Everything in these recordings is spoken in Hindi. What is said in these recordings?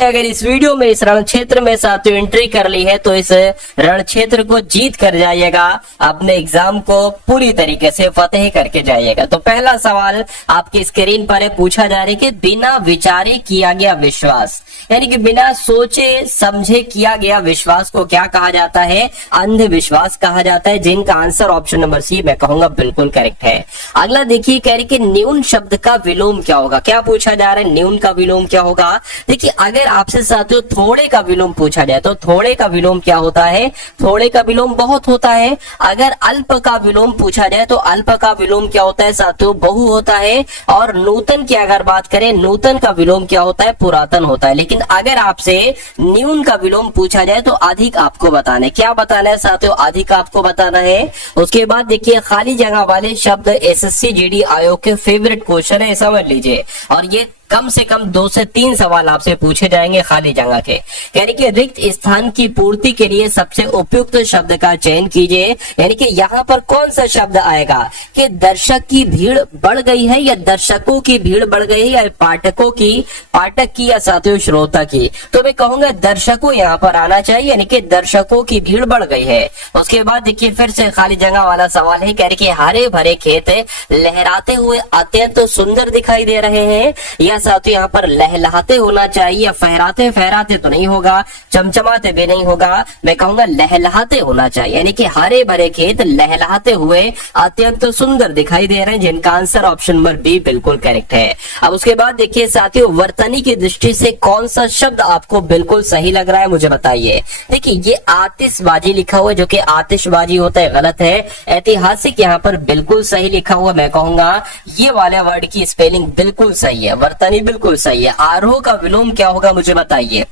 अगर इस वीडियो में इस रण क्षेत्र में साथियों एंट्री कर ली है तो इस रण क्षेत्र को जीत कर जाइएगा, अपने एग्जाम को पूरी तरीके से फतेह करके जाइएगा। तो पहला सवाल आपकी स्क्रीन पर है, पूछा जा रहा है कि बिना विचारे किया गया विश्वास, यानी कि बिना सोचे समझे किया गया विश्वास को क्या कहा जाता है? अंधविश्वास कहा जाता है, जिनका आंसर ऑप्शन नंबर सी मैं कहूंगा बिल्कुल करेक्ट है। अगला देखिए, कह रही कि न्यून शब्द का विलोम क्या होगा? क्या पूछा जा रहा है, न्यून का विलोम क्या होगा? देखिए अगर आपसे साथियों थोड़े का विलोम पूछा जाए तो थोड़े का विलोम क्या होता है? थोड़े का विलोम बहुत होता है। अगर अल्प का विलोम पूछा जाए तो अल्प का विलोम क्या होता है साथियों? बहु होता है। और नूतन की अगर बात करें, नूतन का विलोम क्या होता है? पुरातन होता है। लेकिन अगर आपसे न्यून का विलोम पूछा जाए तो अधिक आपको बताना है। क्या बताना है साथियों? अधिक आपको बताना है। उसके बाद देखिए, खाली जगह वाले शब्द एसएससी जीडी आयोग के फेवरेट क्वेश्चन है, समझ लीजिए। और ये कम से कम 2 से 3 सवाल आपसे पूछे जाएंगे खाली जगह के। यानी कि रिक्त स्थान की पूर्ति के लिए सबसे उपयुक्त शब्द का चयन कीजिए। यानी कि यहाँ पर कौन सा शब्द आएगा कि दर्शक की भीड़ बढ़ गई है, या दर्शकों की भीड़ बढ़ गई है, या पाठकों की, पाठक की, या साथियों श्रोता की? तो मैं कहूंगा दर्शकों यहाँ पर आना चाहिए, यानी कि दर्शकों की भीड़ बढ़ गई है। उसके बाद देखिए फिर से खाली जगह वाला सवाल है, कह रहे कि हरे भरे खेत लहराते हुए अत्यंत सुंदर दिखाई दे रहे हैं, या साथियों यहाँ पर लहलहाते होना चाहिए, या फहराते, फहराते तो नहीं होगा, चमचमाते भी नहीं होगा, मैं कहूंगा लहलहाते होना चाहिए। यानी कि हरे भरे खेत लहलहाते हुए अत्यंत सुंदर दिखाई दे रहे हैं, जिनका आंसर ऑप्शन नंबर बी बिल्कुल करेक्ट है। अब उसके बाद देखिए साथियों, वर्तनी की दृष्टि से कौन सा शब्द आपको बिल्कुल सही लग रहा है, मुझे बताइए। देखिए ये आतिशबाजी लिखा हुआ है, जो कि आतिशबाजी होता है, गलत है। ऐतिहासिक यहाँ पर बिल्कुल सही लिखा हुआ, मैं कहूंगा ये वाले वर्ड की स्पेलिंग बिल्कुल सही है, वर्तनी बिल्कुल सही है। आरोह का विलोम क्या होगा, मुझे बताइए।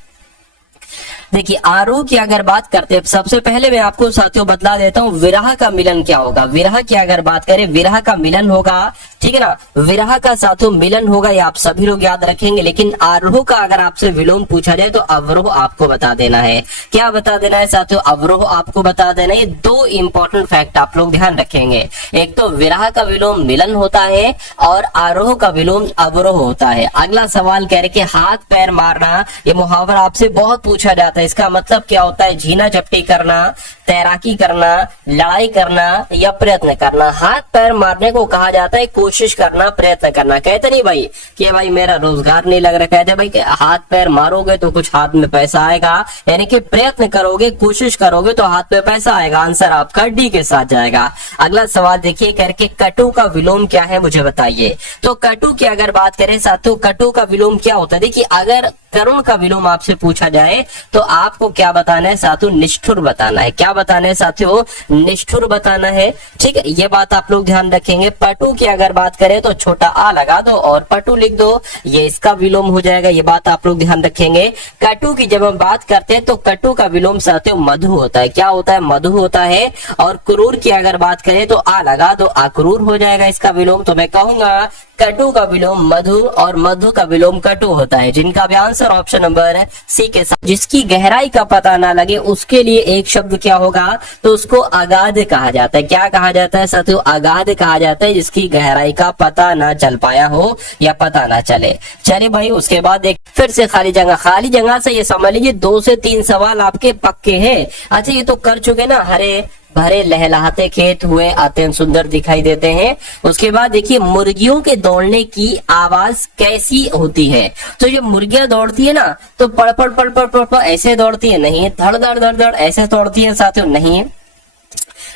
देखिए आरोह की अगर बात करते हैं, सबसे पहले मैं आपको साथियों बतला देता हूँ विरह का मिलन क्या होगा। विरह की अगर बात करें, विरह का मिलन होगा, ठीक है ना। विरह का साथियों मिलन होगा, ये आप सभी लोग याद रखेंगे। लेकिन आरोह का अगर आपसे विलोम पूछा जाए तो अवरोह आपको बता देना है। क्या बता देना है साथियों? अवरोह आपको बता देना है। 2 इंपॉर्टेंट फैक्ट आप लोग ध्यान रखेंगे, एक तो विरह का विलोम मिलन होता है और आरोह का विलोम अवरोह होता है। अगला सवाल कह रहे कि हाथ पैर मारना, ये मुहावरा आपसे बहुत पूछा जाता है, इसका मतलब क्या होता है? झीना झपटी करना, तैराकी करना, लड़ाई करना, या प्रयत्न करना। हाथ पैर मारने को कहा जाता है कोशिश करना, प्रयत्न करना। कहते नहीं भाई कि भाई मेरा रोजगार नहीं लग रहा, कहते भाई कि हाथ पैर मारोगे तो कुछ हाथ में पैसा आएगा, यानी कि प्रयत्न करोगे, कोशिश करोगे तो हाथ में पैसा आएगा। आंसर आपका डी के साथ जाएगा। अगला सवाल देखिए, करके कटु का विलोम क्या है, मुझे बताइए। तो कटु की अगर बात करें साथियों, कटु का विलोम क्या होता है? देखिए अगर करुण का विलोम आपसे पूछा जाए तो आपको क्या बताना है साथियों? निष्ठुर बताना है। क्या बताना है साथियों? निष्ठुर बताना है, ठीक है। ये बात आप लोग ध्यान रखेंगे। पटु की अगर बात करें तो छोटा आ लगा दो और पटु लिख दो, ये इसका विलोम हो जाएगा। ये बात आप लोग ध्यान रखेंगे। कटु की जब हम बात करते हैं तो कटु का विलोम साथियों मधु होता है। क्या होता है? मधु होता है। और क्रूर की अगर बात करें तो आ लगा दो, अक्रूर हो जाएगा इसका विलोम। तो मैं कहूंगा कटु का विलोम मधु और मधु का विलोम कटु होता है, जिनका भी आंसर ऑप्शन नंबर सी के साथ। जिसकी गहराई का पता ना लगे उसके लिए एक शब्द क्या होगा? तो उसको अगाध कहा जाता है। क्या कहा जाता है साथियों? अगाध कहा जाता है, जिसकी गहराई का पता ना चल पाया हो या पता ना चले। चले भाई, उसके बाद एक फिर से खाली जगह से ये समझ लीजिए 2 से 3 सवाल आपके पक्के हैं। अच्छा ये तो कर चुके ना, हरे भरे लहलहाते खेत हुए अत्यंत सुंदर दिखाई देते हैं। उसके बाद देखिए, मुर्गियों के दौड़ने की आवाज कैसी होती है? तो जब मुर्गियां दौड़ती है ना तो पड़ पड़ पड़ पड़ पड़ पड़ ऐसे दौड़ती है, नहीं। धड़ धड़ धड़ धड़ ऐसे दौड़ती है साथियों, नहीं।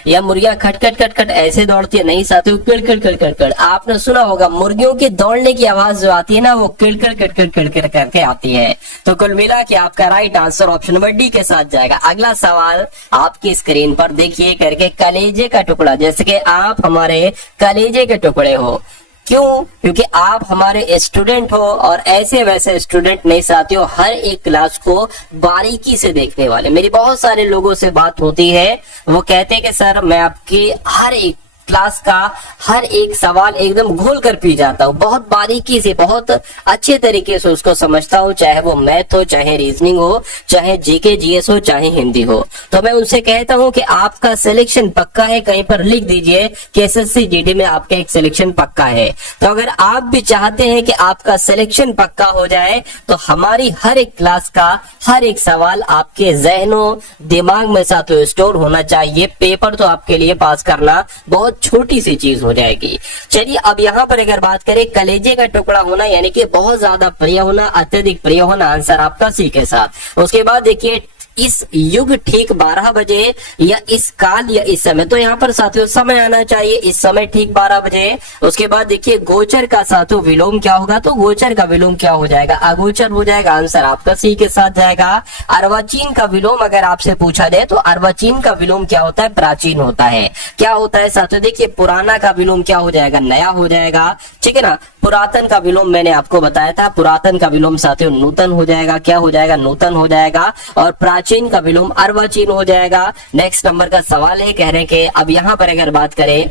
या मुर्गियां खट खट खट खट ऐसे दौड़ती है, नहीं साथियों। किड़ किड़ किड़ किड़ किड़, आपने सुना होगा मुर्गियों के दौड़ने की आवाज जो आती है ना, वो किड़ किड़ किड़ किड़ किड़ किड़ करके आती है। तो कुल मिला के आपका right answer option number D के साथ जाएगा। अगला सवाल आपकी स्क्रीन पर देखिए, करके कलेजे का टुकड़ा, जैसे कि आप हमारे कलेजे के टुकड़े हो। क्यों? क्योंकि आप हमारे स्टूडेंट हो और ऐसे वैसे स्टूडेंट नहीं साथियों, हर एक क्लास को बारीकी से देखने वाले। मेरी बहुत सारे लोगों से बात होती है, वो कहते हैं कि सर मैं आपके हर एक क्लास का हर एक सवाल एकदम घोल कर पी जाता हूँ, बहुत बारीकी से, बहुत अच्छे तरीके से उसको समझता हूँ, चाहे वो मैथ हो, चाहे रीजनिंग हो, चाहे जीके जीएस हो, चाहे हिंदी हो। तो मैं उनसे कहता हूँ कि आपका सिलेक्शन पक्का है, कहीं पर लिख दीजिए कि एसएससी जीडी में आपका एक सिलेक्शन पक्का है। तो अगर आप भी चाहते हैं कि आपका सिलेक्शन पक्का हो जाए तो हमारी हर एक क्लास का हर एक सवाल आपके जहनों दिमाग में साथ स्टोर होना चाहिए। पेपर तो आपके लिए पास करना बहुत छोटी सी चीज हो जाएगी। चलिए अब यहाँ पर अगर बात करें कलेजे का टुकड़ा होना, यानी कि बहुत ज्यादा प्रिय होना, अत्यधिक प्रिय होना, आंसर आपका सी के साथ। उसके बाद देखिए इस युग ठीक 12 बजे या इस काल या इस समय, तो यहाँ पर साथियों समय आना चाहिए, इस समय ठीक 12 बजे। उसके बाद देखिए गोचर का साथियों विलोम क्या होगा, तो गोचर का विलोम क्या हो जाएगा, अगोचर हो जाएगा, आंसर आपका सी के साथ जाएगा। अर्वाचीन का विलोम अगर आपसे पूछा जाए तो अर्वाचीन का विलोम क्या होता है, प्राचीन होता है। क्या होता है साथियों, देखिए पुराना का विलोम क्या हो जाएगा, नया हो जाएगा, ठीक है ना। पुरातन का विलोम मैंने आपको बताया था, पुरातन का विलोम साथियों नूतन हो जाएगा, क्या हो जाएगा, नूतन हो जाएगा। और प्राचीन का विलोम अर्वाचीन हो जाएगा। नेक्स्ट नंबर का सवाल है, कह रहे हैं कि अब यहाँ पर अगर बात करें,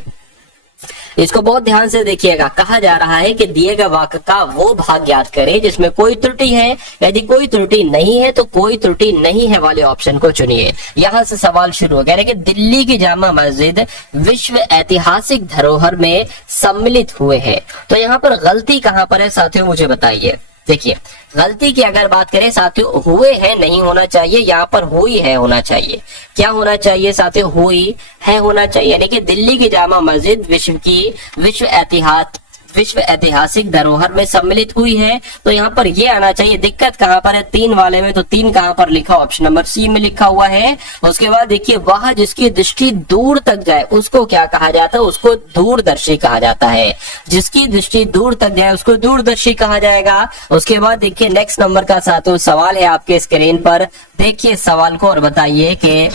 इसको बहुत ध्यान से देखिएगा, कहा जा रहा है कि दिए गए वाक्य का वो भाग ज्ञात करें जिसमें कोई त्रुटि है, यदि कोई त्रुटि नहीं है तो कोई त्रुटि नहीं है वाले ऑप्शन को चुनिए। यहां से सवाल शुरू हो गया है कि दिल्ली की जामा मस्जिद विश्व ऐतिहासिक धरोहर में सम्मिलित हुए हैं। तो यहाँ पर गलती कहां पर है साथियों, मुझे बताइए। देखिए गलती की अगर बात करें साथियों, हुए हैं नहीं होना चाहिए, यहाँ पर हुई है होना चाहिए। क्या होना चाहिए साथियों, हुई है होना चाहिए, यानी कि दिल्ली की जामा मस्जिद विश्व ऐतिहासिक धरोहर में सम्मिलित हुई है। तो यहाँ पर ये आना चाहिए। दिक्कत कहाँ पर है, 3 वाले में, तो 3 कहाँ पर लिखा, ऑप्शन नंबर सी में लिखा हुआ है। उसके बाद देखिए वह जिसकी दृष्टि दूर तक जाए उसको क्या कहा जाता है, उसको दूरदर्शी कहा जाता है। जिसकी दृष्टि दूर तक जाए उसको दूरदर्शी कहा जाएगा। उसके बाद देखिए नेक्स्ट नंबर का साथियों सवाल है आपके स्क्रीन पर, देखिए सवाल को और बताइए कि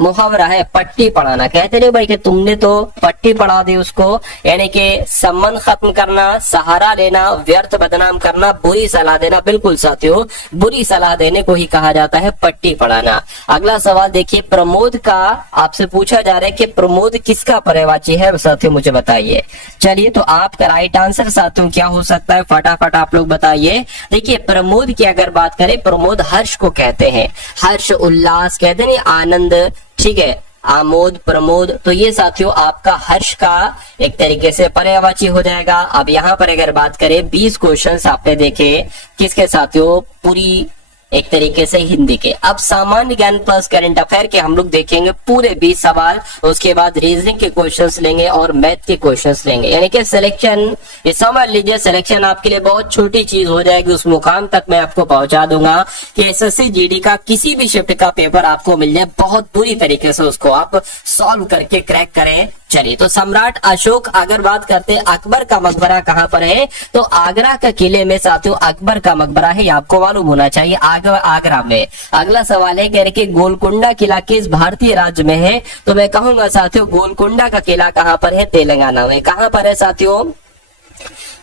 मुहावरा है पट्टी पढ़ाना। कहते नहीं भाई कि तुमने तो पट्टी पढ़ा दी उसको, यानी कि संबंध खत्म करना, सहारा लेना, व्यर्थ बदनाम करना, बुरी सलाह देना। बिल्कुल साथियों, बुरी सलाह देने को ही कहा जाता है पट्टी पढ़ाना। अगला सवाल देखिए प्रमोद का आपसे पूछा जा रहा है कि प्रमोद किसका पर्यायवाची है साथियों, मुझे बताइए। चलिए तो आपका राइट आंसर साथियों क्या हो सकता है, फटाफट आप लोग बताइए। देखिए प्रमोद की अगर बात करें, प्रमोद हर्ष को कहते हैं, हर्ष उल्लास कहते हैं, आनंद, ठीक है, आमोद, प्रमोद। तो ये साथियों आपका हर्ष का एक तरीके से पर्यायवाची हो जाएगा। अब यहाँ पर अगर बात करें 20 क्वेश्चंस आपने देखे किसके साथियों, पूरी एक तरीके से हिंदी के। अब सामान्य ज्ञान प्लस करंट अफेयर के हम लोग देखेंगे पूरे 20 सवाल, उसके बाद रीजनिंग के क्वेश्चंस लेंगे और मैथ के क्वेश्चंस लेंगे। यानी कि सिलेक्शन, ये समझ लीजिए सिलेक्शन आपके लिए बहुत छोटी चीज हो जाएगी। उस मुकाम तक मैं आपको पहुंचा दूंगा कि एसएससी जीडी का किसी भी शिफ्ट का पेपर आपको मिल जाए, बहुत बुरी तरीके से उसको आप सॉल्व करके क्रैक करें। चलिए तो सम्राट अशोक अगर बात करते हैं, अकबर का मकबरा कहां पर है, तो आगरा के किले में साथियों अकबर का मकबरा है, आपको मालूम होना चाहिए, आगरा में। अगला सवाल है कह रहे कि गोलकुंडा किला किस भारतीय राज्य में है, तो मैं कहूंगा साथियों गोलकुंडा का किला कहां पर है, तेलंगाना में। कहां पर है साथियों,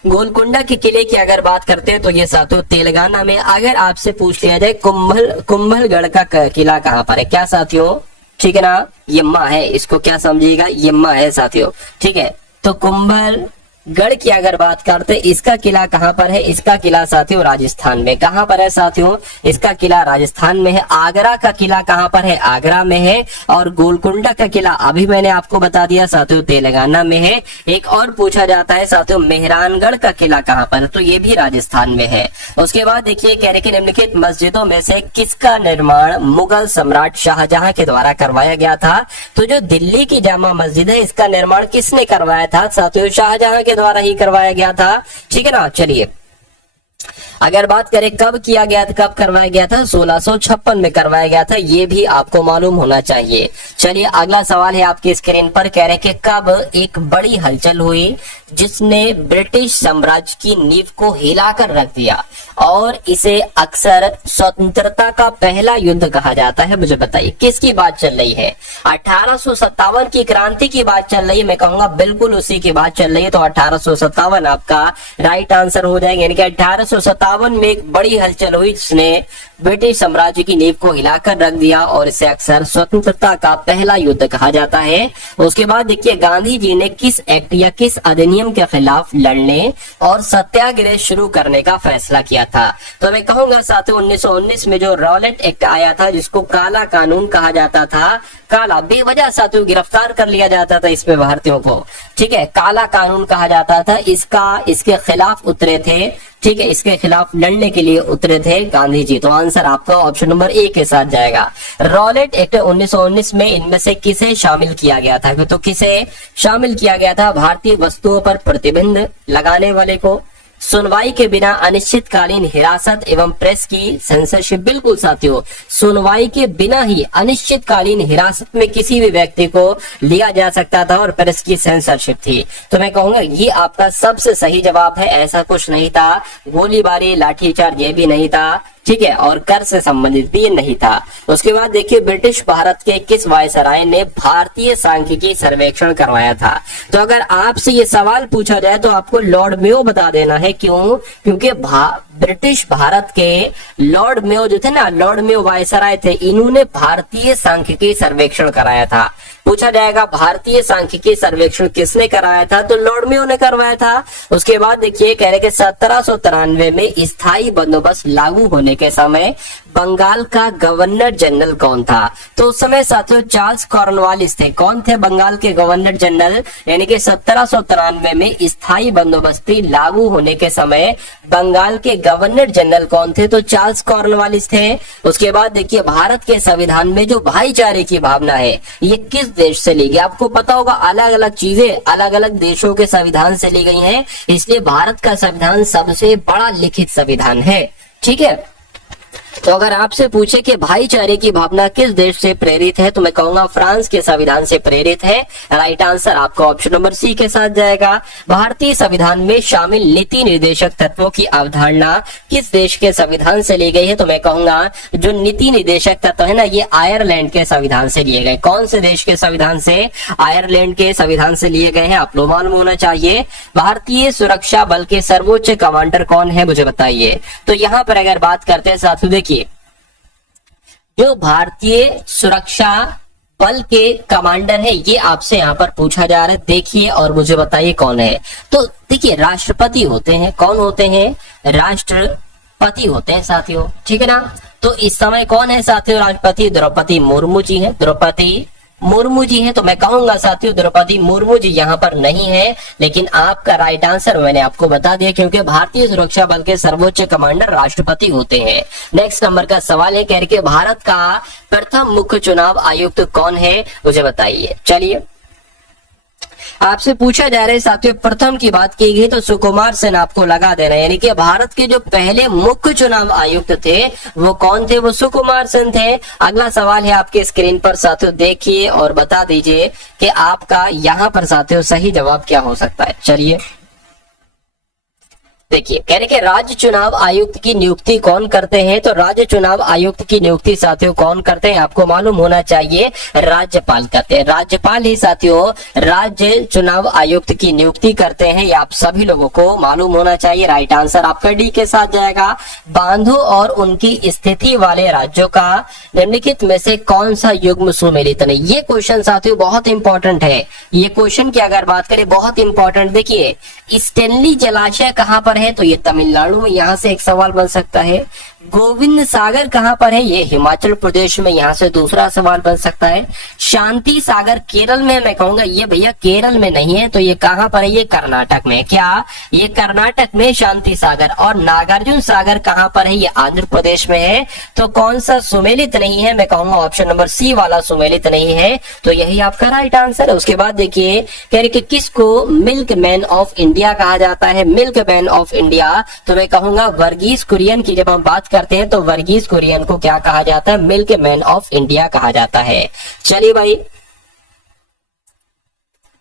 गोलकुंडा के किले की अगर बात करते हैं तो ये साथियों तेलंगाना में। अगर आपसे पूछ लिया जाए कुंभलगढ़ का किला कहां पर है, क्या साथियों, ठीक है ना, यम्मा है, इसको क्या समझिएगा, यम्मा है साथियों, ठीक है। तो कुंभलगढ़ की अगर बात करते इसका किला कहां पर है, इसका किला साथियों राजस्थान में। कहां पर है साथियों, इसका किला राजस्थान में है। आगरा का किला कहां पर है, आगरा में है। और गोलकुंडा का किला अभी मैंने आपको बता दिया साथियों तेलंगाना में है। एक और पूछा जाता है साथियों मेहरानगढ़ का किला कहां पर है, तो ये भी राजस्थान में है। उसके बाद देखिए कह रहे कि निम्नलिखित मस्जिदों में से किसका निर्माण मुगल सम्राट शाहजहां के द्वारा करवाया गया था, तो जो दिल्ली की जामा मस्जिद है इसका निर्माण किसने करवाया था साथियों, शाहजहां के द्वारा ही करवाया गया था, ठीक है ना। चलिए अगर बात करें कब किया गया था, कब करवाया गया था, 1656 में करवाया गया था, ये भी आपको मालूम होना चाहिए। चलिए अगला सवाल है आपकी स्क्रीन पर, कह रहे कि कब एक बड़ी हलचल हुई जिसने ब्रिटिश साम्राज्य की नींव को हिलाकर रख दिया और इसे अक्सर स्वतंत्रता का पहला युद्ध कहा जाता है? मुझे बताइए किसकी बात चल रही है? 1857 की क्रांति की बात चल रही है? मैं कहूंगा बिल्कुल उसी की बात चल रही है। तो 1857 आपका राइट आंसर हो जाएगा। यानी कि 1857 में एक बड़ी हलचल हुई जिसने ब्रिटिश साम्राज्य की नींव को हिलाकर रख दिया और इसे अक्सर स्वतंत्रता का पहला युद्ध कहा जाता है। उसके बाद देखिए गांधी जी ने किस एक्ट या किस अधिनियम के खिलाफ लड़ने और सत्याग्रह शुरू करने का फैसला किया था? तो मैं कहूंगा साथियों 1919 में जो रॉलेट एक्ट आया था, जिसको काला कानून कहा जाता था। काला बेवजह साथियों गिरफ्तार कर लिया जाता था इसमें भारतीयों को, ठीक है, काला कानून कहा जाता था। इसके खिलाफ उतरे थे, ठीक है, इसके खिलाफ लड़ने के लिए उतरे थे गांधी जी। तो आंसर आपका ऑप्शन नंबर ए के साथ जाएगा। रॉलेट एक्ट 1919 में इनमें से किसे शामिल किया गया था? तो किसे शामिल किया गया था? भारतीय वस्तुओं पर प्रतिबंध लगाने वाले को, सुनवाई के बिना अनिश्चितकालीन हिरासत एवं प्रेस की सेंसरशिप। बिल्कुल साथियों, सुनवाई के बिना ही अनिश्चितकालीन हिरासत में किसी भी व्यक्ति को लिया जा सकता था और प्रेस की सेंसरशिप थी। तो मैं कहूंगा ये आपका सबसे सही जवाब है। ऐसा कुछ नहीं था, गोलीबारी लाठीचार्ज ये भी नहीं था, ठीक है, और कर से संबंधित भी ये नहीं था। उसके बाद देखिए ब्रिटिश भारत के किस वायसराय ने भारतीय सांख्यिकी सर्वेक्षण करवाया था? तो अगर आपसे ये सवाल पूछा जाए तो आपको लॉर्ड मेयो बता देना है। क्यों? क्योंकि ब्रिटिश भारत के लॉर्ड मेयो जो थे ना, लॉर्ड मेयो वायसराय थे, इन्होंने भारतीय सांख्यिकी सर्वेक्षण कराया था। पूछा जाएगा भारतीय सांख्यिकी सर्वेक्षण किसने कराया था? तो लॉर्ड मेयो ने करवाया था। उसके बाद देखिए कह रहे कि 1793 में स्थायी बंदोबस्त लागू होने के समय बंगाल का गवर्नर जनरल कौन था? तो उस समय साथियों चार्ल्स कॉर्नवालिस थे। कौन थे बंगाल के गवर्नर जनरल? यानी कि 1793 में स्थायी बंदोबस्ती लागू होने के समय बंगाल के गवर्नर जनरल कौन थे? तो चार्ल्स कॉर्नवालिस थे। उसके बाद देखिए भारत के संविधान में जो भाईचारे की भावना है ये किस देश से ली गई? आपको पता होगा अलग अलग चीजें अलग अलग देशों के संविधान से ली गई हैं, इसलिए भारत का संविधान सबसे बड़ा लिखित संविधान है, ठीक है। तो अगर आपसे पूछे कि भाईचारे की भावना किस देश से प्रेरित है, तो मैं कहूंगा फ्रांस के संविधान से प्रेरित है। राइट आंसर आपका ऑप्शन नंबर सी के साथ जाएगा। भारतीय संविधान में शामिल नीति निर्देशक तत्वों की अवधारणा किस देश के संविधान से ली गई है? तो मैं कहूंगा जो नीति निर्देशक तत्व है ना, ये आयरलैंड के संविधान से लिए गए। कौन से देश के संविधान से? आयरलैंड के संविधान से लिए गए हैं। आप लोग मालूम होना चाहिए। भारतीय सुरक्षा बल के सर्वोच्च कमांडर कौन है? मुझे बताइए। तो यहाँ पर अगर बात करते हैं साथियों, देखिए जो भारतीय सुरक्षा बल के कमांडर है ये आपसे यहाँ पर पूछा जा रहा है। देखिए और मुझे बताइए कौन है। तो देखिए राष्ट्रपति होते हैं। कौन होते हैं? राष्ट्रपति होते हैं साथियों, ठीक है ना। तो इस समय कौन है साथियों राष्ट्रपति? द्रौपदी मुर्मू जी है। द्रौपदी मुर्मू जी है। तो मैं कहूंगा साथियों द्रौपदी मुर्मू जी यहाँ पर नहीं है, लेकिन आपका राइट आंसर मैंने आपको बता दिया, क्योंकि भारतीय सुरक्षा बल के सर्वोच्च कमांडर राष्ट्रपति होते हैं। नेक्स्ट नंबर का सवाल है, कह रहे कि भारत का प्रथम मुख्य चुनाव आयुक्त कौन है? मुझे बताइए। चलिए आपसे पूछा जा रहा है साथियों, प्रथम की बात की गई तो सुकुमार सेन आपको लगा देना है। यानी कि भारत के जो पहले मुख्य चुनाव आयुक्त थे वो कौन थे? वो सुकुमार सेन थे। अगला सवाल है आपके स्क्रीन पर साथियों, देखिए और बता दीजिए कि आपका यहाँ पर साथियों सही जवाब क्या हो सकता है। चलिए देखिए कह रहे कि राज्य चुनाव आयुक्त की नियुक्ति कौन करते हैं? तो राज्य चुनाव आयुक्त की नियुक्ति साथियों कौन करते हैं? आपको मालूम होना चाहिए, राज्यपाल करते हैं। राज्यपाल ही साथियों राज्य चुनाव आयुक्त की नियुक्ति करते हैं, ये आप सभी लोगों को मालूम होना चाहिए। राइट आंसर आपका डी के साथ जाएगा। बांधों और उनकी स्थिति वाले राज्यों का निम्नलिखित में से कौन सा युग्म सुमेलित नहीं? ये क्वेश्चन साथियों बहुत इंपॉर्टेंट है। ये क्वेश्चन की अगर बात करें बहुत इंपॉर्टेंट। देखिए स्टेनली जलाशय कहाँ पर है? तो ये तमिलनाडु में, यहाँ से एक सवाल बन सकता है। गोविंद सागर कहाँ पर है? ये हिमाचल प्रदेश में, यहाँ से दूसरा सवाल बन सकता है। शांति सागर केरल में, मैं कहूंगा ये भैया केरल में नहीं है, तो ये कहाँ पर है? ये कर्नाटक में। क्या ये कर्नाटक में शांति सागर? और नागार्जुन सागर कहाँ पर है? ये आंध्र प्रदेश में है। तो कौन सा सुमेलित नहीं है? मैं कहूंगा ऑप्शन नंबर सी वाला सुमेलित नहीं है, तो यही आपका राइट आंसर है। उसके बाद देखिए कह रहे कि किसको मिल्क मैन ऑफ इंडिया कहा जाता है? मिल्क मैन ऑफ इंडिया, तो मैं कहूंगा वर्गीस कुरियन की जब हम बात करते हैं तो वर्गीस कुरियन को क्या कहा जाता है? मिल्क मैन ऑफ इंडिया कहा जाता है। चलिए भाई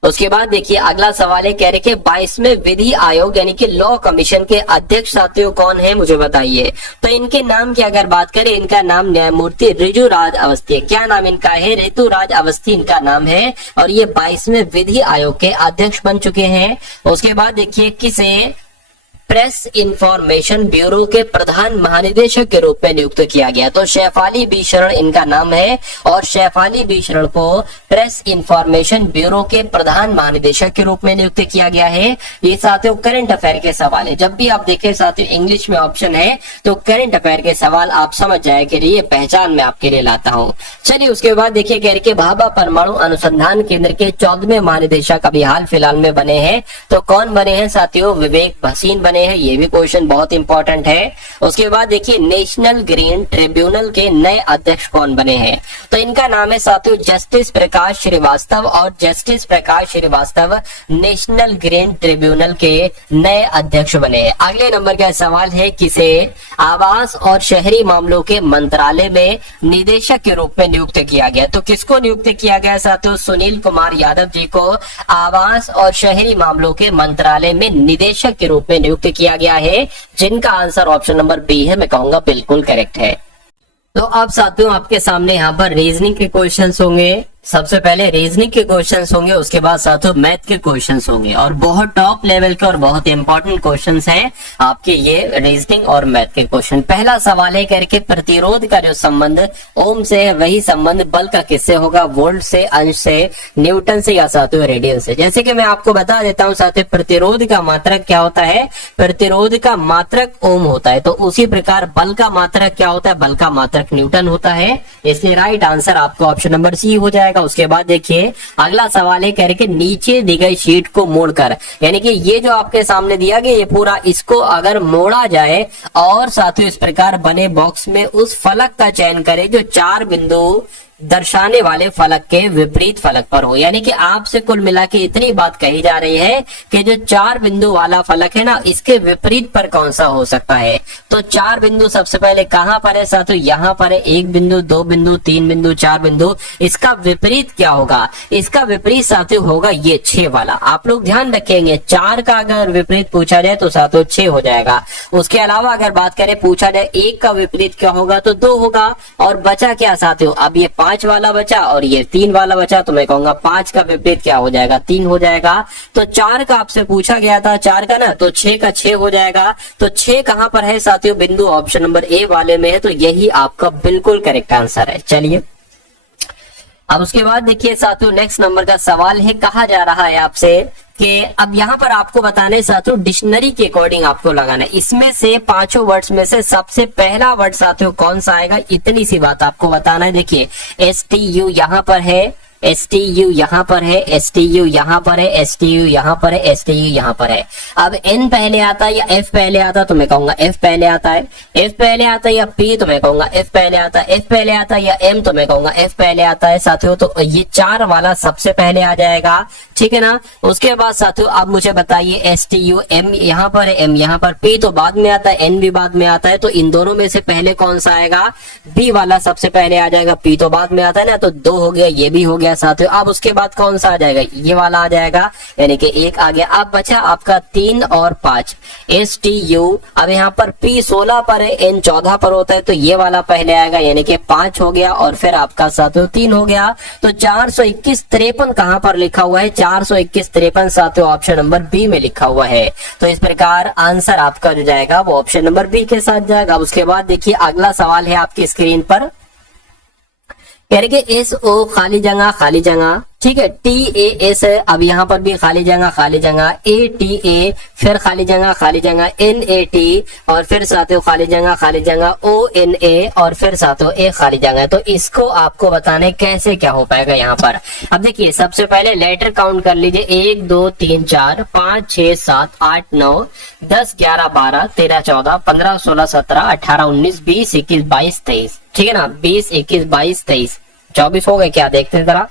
उसके बाद देखिए अगला सवाल है, कह रहे कि 22वें विधि आयोग यानी कि लॉ कमीशन के अध्यक्ष साथियों कौन है, मुझे बताइए। तो इनके नाम की अगर बात करें, इनका नाम न्यायमूर्ति ऋजुराज अवस्थी है। क्या नाम इनका है? ऋतुराज अवस्थी इनका नाम है और ये 22वें विधि आयोग के अध्यक्ष बन चुके हैं। उसके बाद देखिए किसे प्रेस इंफॉर्मेशन ब्यूरो के प्रधान महानिदेशक के रूप में नियुक्त किया गया, तो शेफाली बी शरण इनका नाम है और शेफाली बी शरण को प्रेस इंफॉर्मेशन ब्यूरो के प्रधान महानिदेशक के रूप में नियुक्त किया गया है। ये साथियों करंट अफेयर के सवाल है, जब भी आप देखें साथियों इंग्लिश में ऑप्शन है तो करंट अफेयर के सवाल आप समझ जाए कि ये पहचान मैं आपके लिए लाता हूँ। चलिए उसके बाद देखिए कह रहे कि भाभा परमाणु अनुसंधान केंद्र के 14वें महानिदेशक अभी हाल फिलहाल में बने हैं, तो कौन बने हैं साथियों? विवेक भसीन बने हैं। ये भी क्वेश्चन बहुत इंपॉर्टेंट है। उसके बाद देखिए नेशनल ग्रीन ट्रिब्यूनल के नए अध्यक्ष कौन बने हैं, तो इनका नाम है साथियों जस्टिस प्रकाश श्रीवास्तव और जस्टिस प्रकाश श्रीवास्तव नेशनल ग्रीन ट्रिब्यूनल के नए अध्यक्ष बने हैं। अगले नंबर का सवाल है, किसे आवास और शहरी मामलों के मंत्रालय में निदेशक के रूप में नियुक्त किया गया? तो किसको नियुक्त किया गया साथियों? सुनील कुमार यादव जी को आवास और शहरी मामलों के मंत्रालय में निदेशक के रूप में नियुक्त किया गया है, जिनका आंसर ऑप्शन नंबर बी है। मैं कहूंगा बिल्कुल करेक्ट है। तो अब साथियों आपके सामने यहाँ पर रीजनिंग के क्वेश्चंस होंगे। सबसे पहले रीजनिंग के क्वेश्चंस होंगे, उसके बाद साथियों मैथ के क्वेश्चंस होंगे और बहुत टॉप लेवल के और बहुत इंपॉर्टेंट क्वेश्चंस हैं आपके ये रीजनिंग और मैथ के क्वेश्चन। पहला सवाल है करके प्रतिरोध का जो संबंध ओम से है वही संबंध बल का किससे होगा? वोल्ट से, अंश से, न्यूटन से या साथियों रेडियन से। जैसे कि मैं आपको बता देता हूं साथियों प्रतिरोध का मात्रक क्या होता है? प्रतिरोध का मात्रक ओम होता है। तो उसी प्रकार बल का मात्रक क्या होता है? बल का मात्रक न्यूटन होता है। इसलिए राइट आंसर आपको ऑप्शन नंबर सी हो जाएगा। उसके बाद देखिए अगला सवाल है कह रहे कि नीचे दी गई शीट को मोड़कर, यानी कि ये जो आपके सामने दिया गया ये पूरा, इसको अगर मोड़ा जाए और साथियों इस प्रकार बने बॉक्स में उस फलक का चयन करें जो 4 बिंदु दर्शाने वाले फलक के विपरीत फलक पर हो। यानी कि आपसे कुल मिला के इतनी बात कही जा रही है कि जो 4 बिंदु वाला फलक है ना, इसके विपरीत पर कौन सा हो सकता है? तो 4 बिंदु सबसे पहले कहां पर है साथियों? यहां पर है। 1 बिंदु, 2 बिंदु, 3 बिंदु, 4 बिंदु। इसका विपरीत क्या होगा? इसका विपरीत साथियों होगा ये 6 वाला। आप लोग ध्यान रखेंगे 4 का अगर विपरीत पूछा जाए तो साथियों 6 हो जाएगा। उसके अलावा अगर बात करें पूछा जाए 1 का विपरीत क्या होगा तो 2 होगा। और बचा क्या साथियों? अब ये 5 वाला बचा और ये 3 वाला बचा, तो मैं कहूंगा 5 का विपरीत क्या हो जाएगा? 3 हो जाएगा। तो 4 का आपसे पूछा गया था 4 का ना, तो 6 का 6 हो जाएगा। तो 6 कहां पर है साथियों? बिंदु ऑप्शन नंबर ए वाले में है, तो यही आपका बिल्कुल करेक्ट आंसर है। चलिए अब उसके बाद देखिए साथियों नेक्स्ट नंबर का सवाल है, कहा जा रहा है आपसे कि अब यहाँ पर आपको बताने साथियों डिक्शनरी के अकॉर्डिंग आपको लगाना है। इसमें से 5 वर्ड्स में से सबसे पहला वर्ड साथियों कौन सा आएगा, इतनी सी बात आपको बताना है। देखिए STU यहाँ पर है, STU यहाँ पर है, STU यहाँ पर है, STU यहाँ पर है, STU यहाँ पर है। अब N पहले आता है या F पहले आता है तो मैं कहूंगा F पहले आता है। F पहले आता है या P तो मैं कहूंगा F पहले आता है। F पहले आता है या M तो मैं कहूंगा F पहले आता है साथियों। तो ये 4 वाला सबसे पहले आ जाएगा, ठीक है ना। उसके बाद साथियों अब मुझे बताइए STU M यहाँ पर है, M यहाँ पर, P तो बाद में आता है, N भी बाद में आता है। तो इन दोनों में से पहले कौन सा आएगा? B वाला सबसे पहले आ जाएगा। P तो बाद में आता है ना, तो 2 हो गया, ये भी हो गया साथियों। अब उसके बाद कौन सा आ जाएगा? ये वाला आ जाएगा, यानी कि 1 आ गया। अब बचा आपका 3 और 5 STU। अब यहाँ पर P 16 पर है, N 14 पर होता है, तो ये वाला पहले आएगा, यानी कि 5 हो गया और फिर आपका साथियों 3 हो गया। तो 421 53 कहां पर लिखा हुआ है? 421 53 साथियों ऑप्शन नंबर बी में लिखा हुआ है। तो इस प्रकार आंसर आपका जो जाएगा वो ऑप्शन नंबर बी के साथ जाएगा। उसके बाद देखिए अगला सवाल है आपकी स्क्रीन पर, कह रहे कि SO खाली जगह, ठीक है, TAS है। अब यहाँ पर भी खाली जगह, ATA फिर खाली जगह, NAT और फिर साथियों खाली जगह, ONA और फिर साथियों A खाली जगह। तो इसको आपको बताने कैसे क्या हो पाएगा यहाँ पर। अब देखिए सबसे पहले लेटर काउंट कर लीजिए, 1 2 3 4 5 6 7 8 9 10 11 12 13 14 15 16 17 18 19 20 21 22 23, ठीक है ना। 20 21 22 23 24 हो गए क्या? देखते हैं जरा।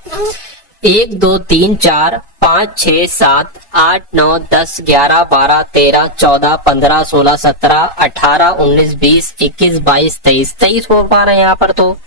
1 2 3 4 5 6 7 8 9 10 11 12 13 14 15 16 17 18 19 20 21 22 23 23 हो पा रहे हैं यहाँ पर, तो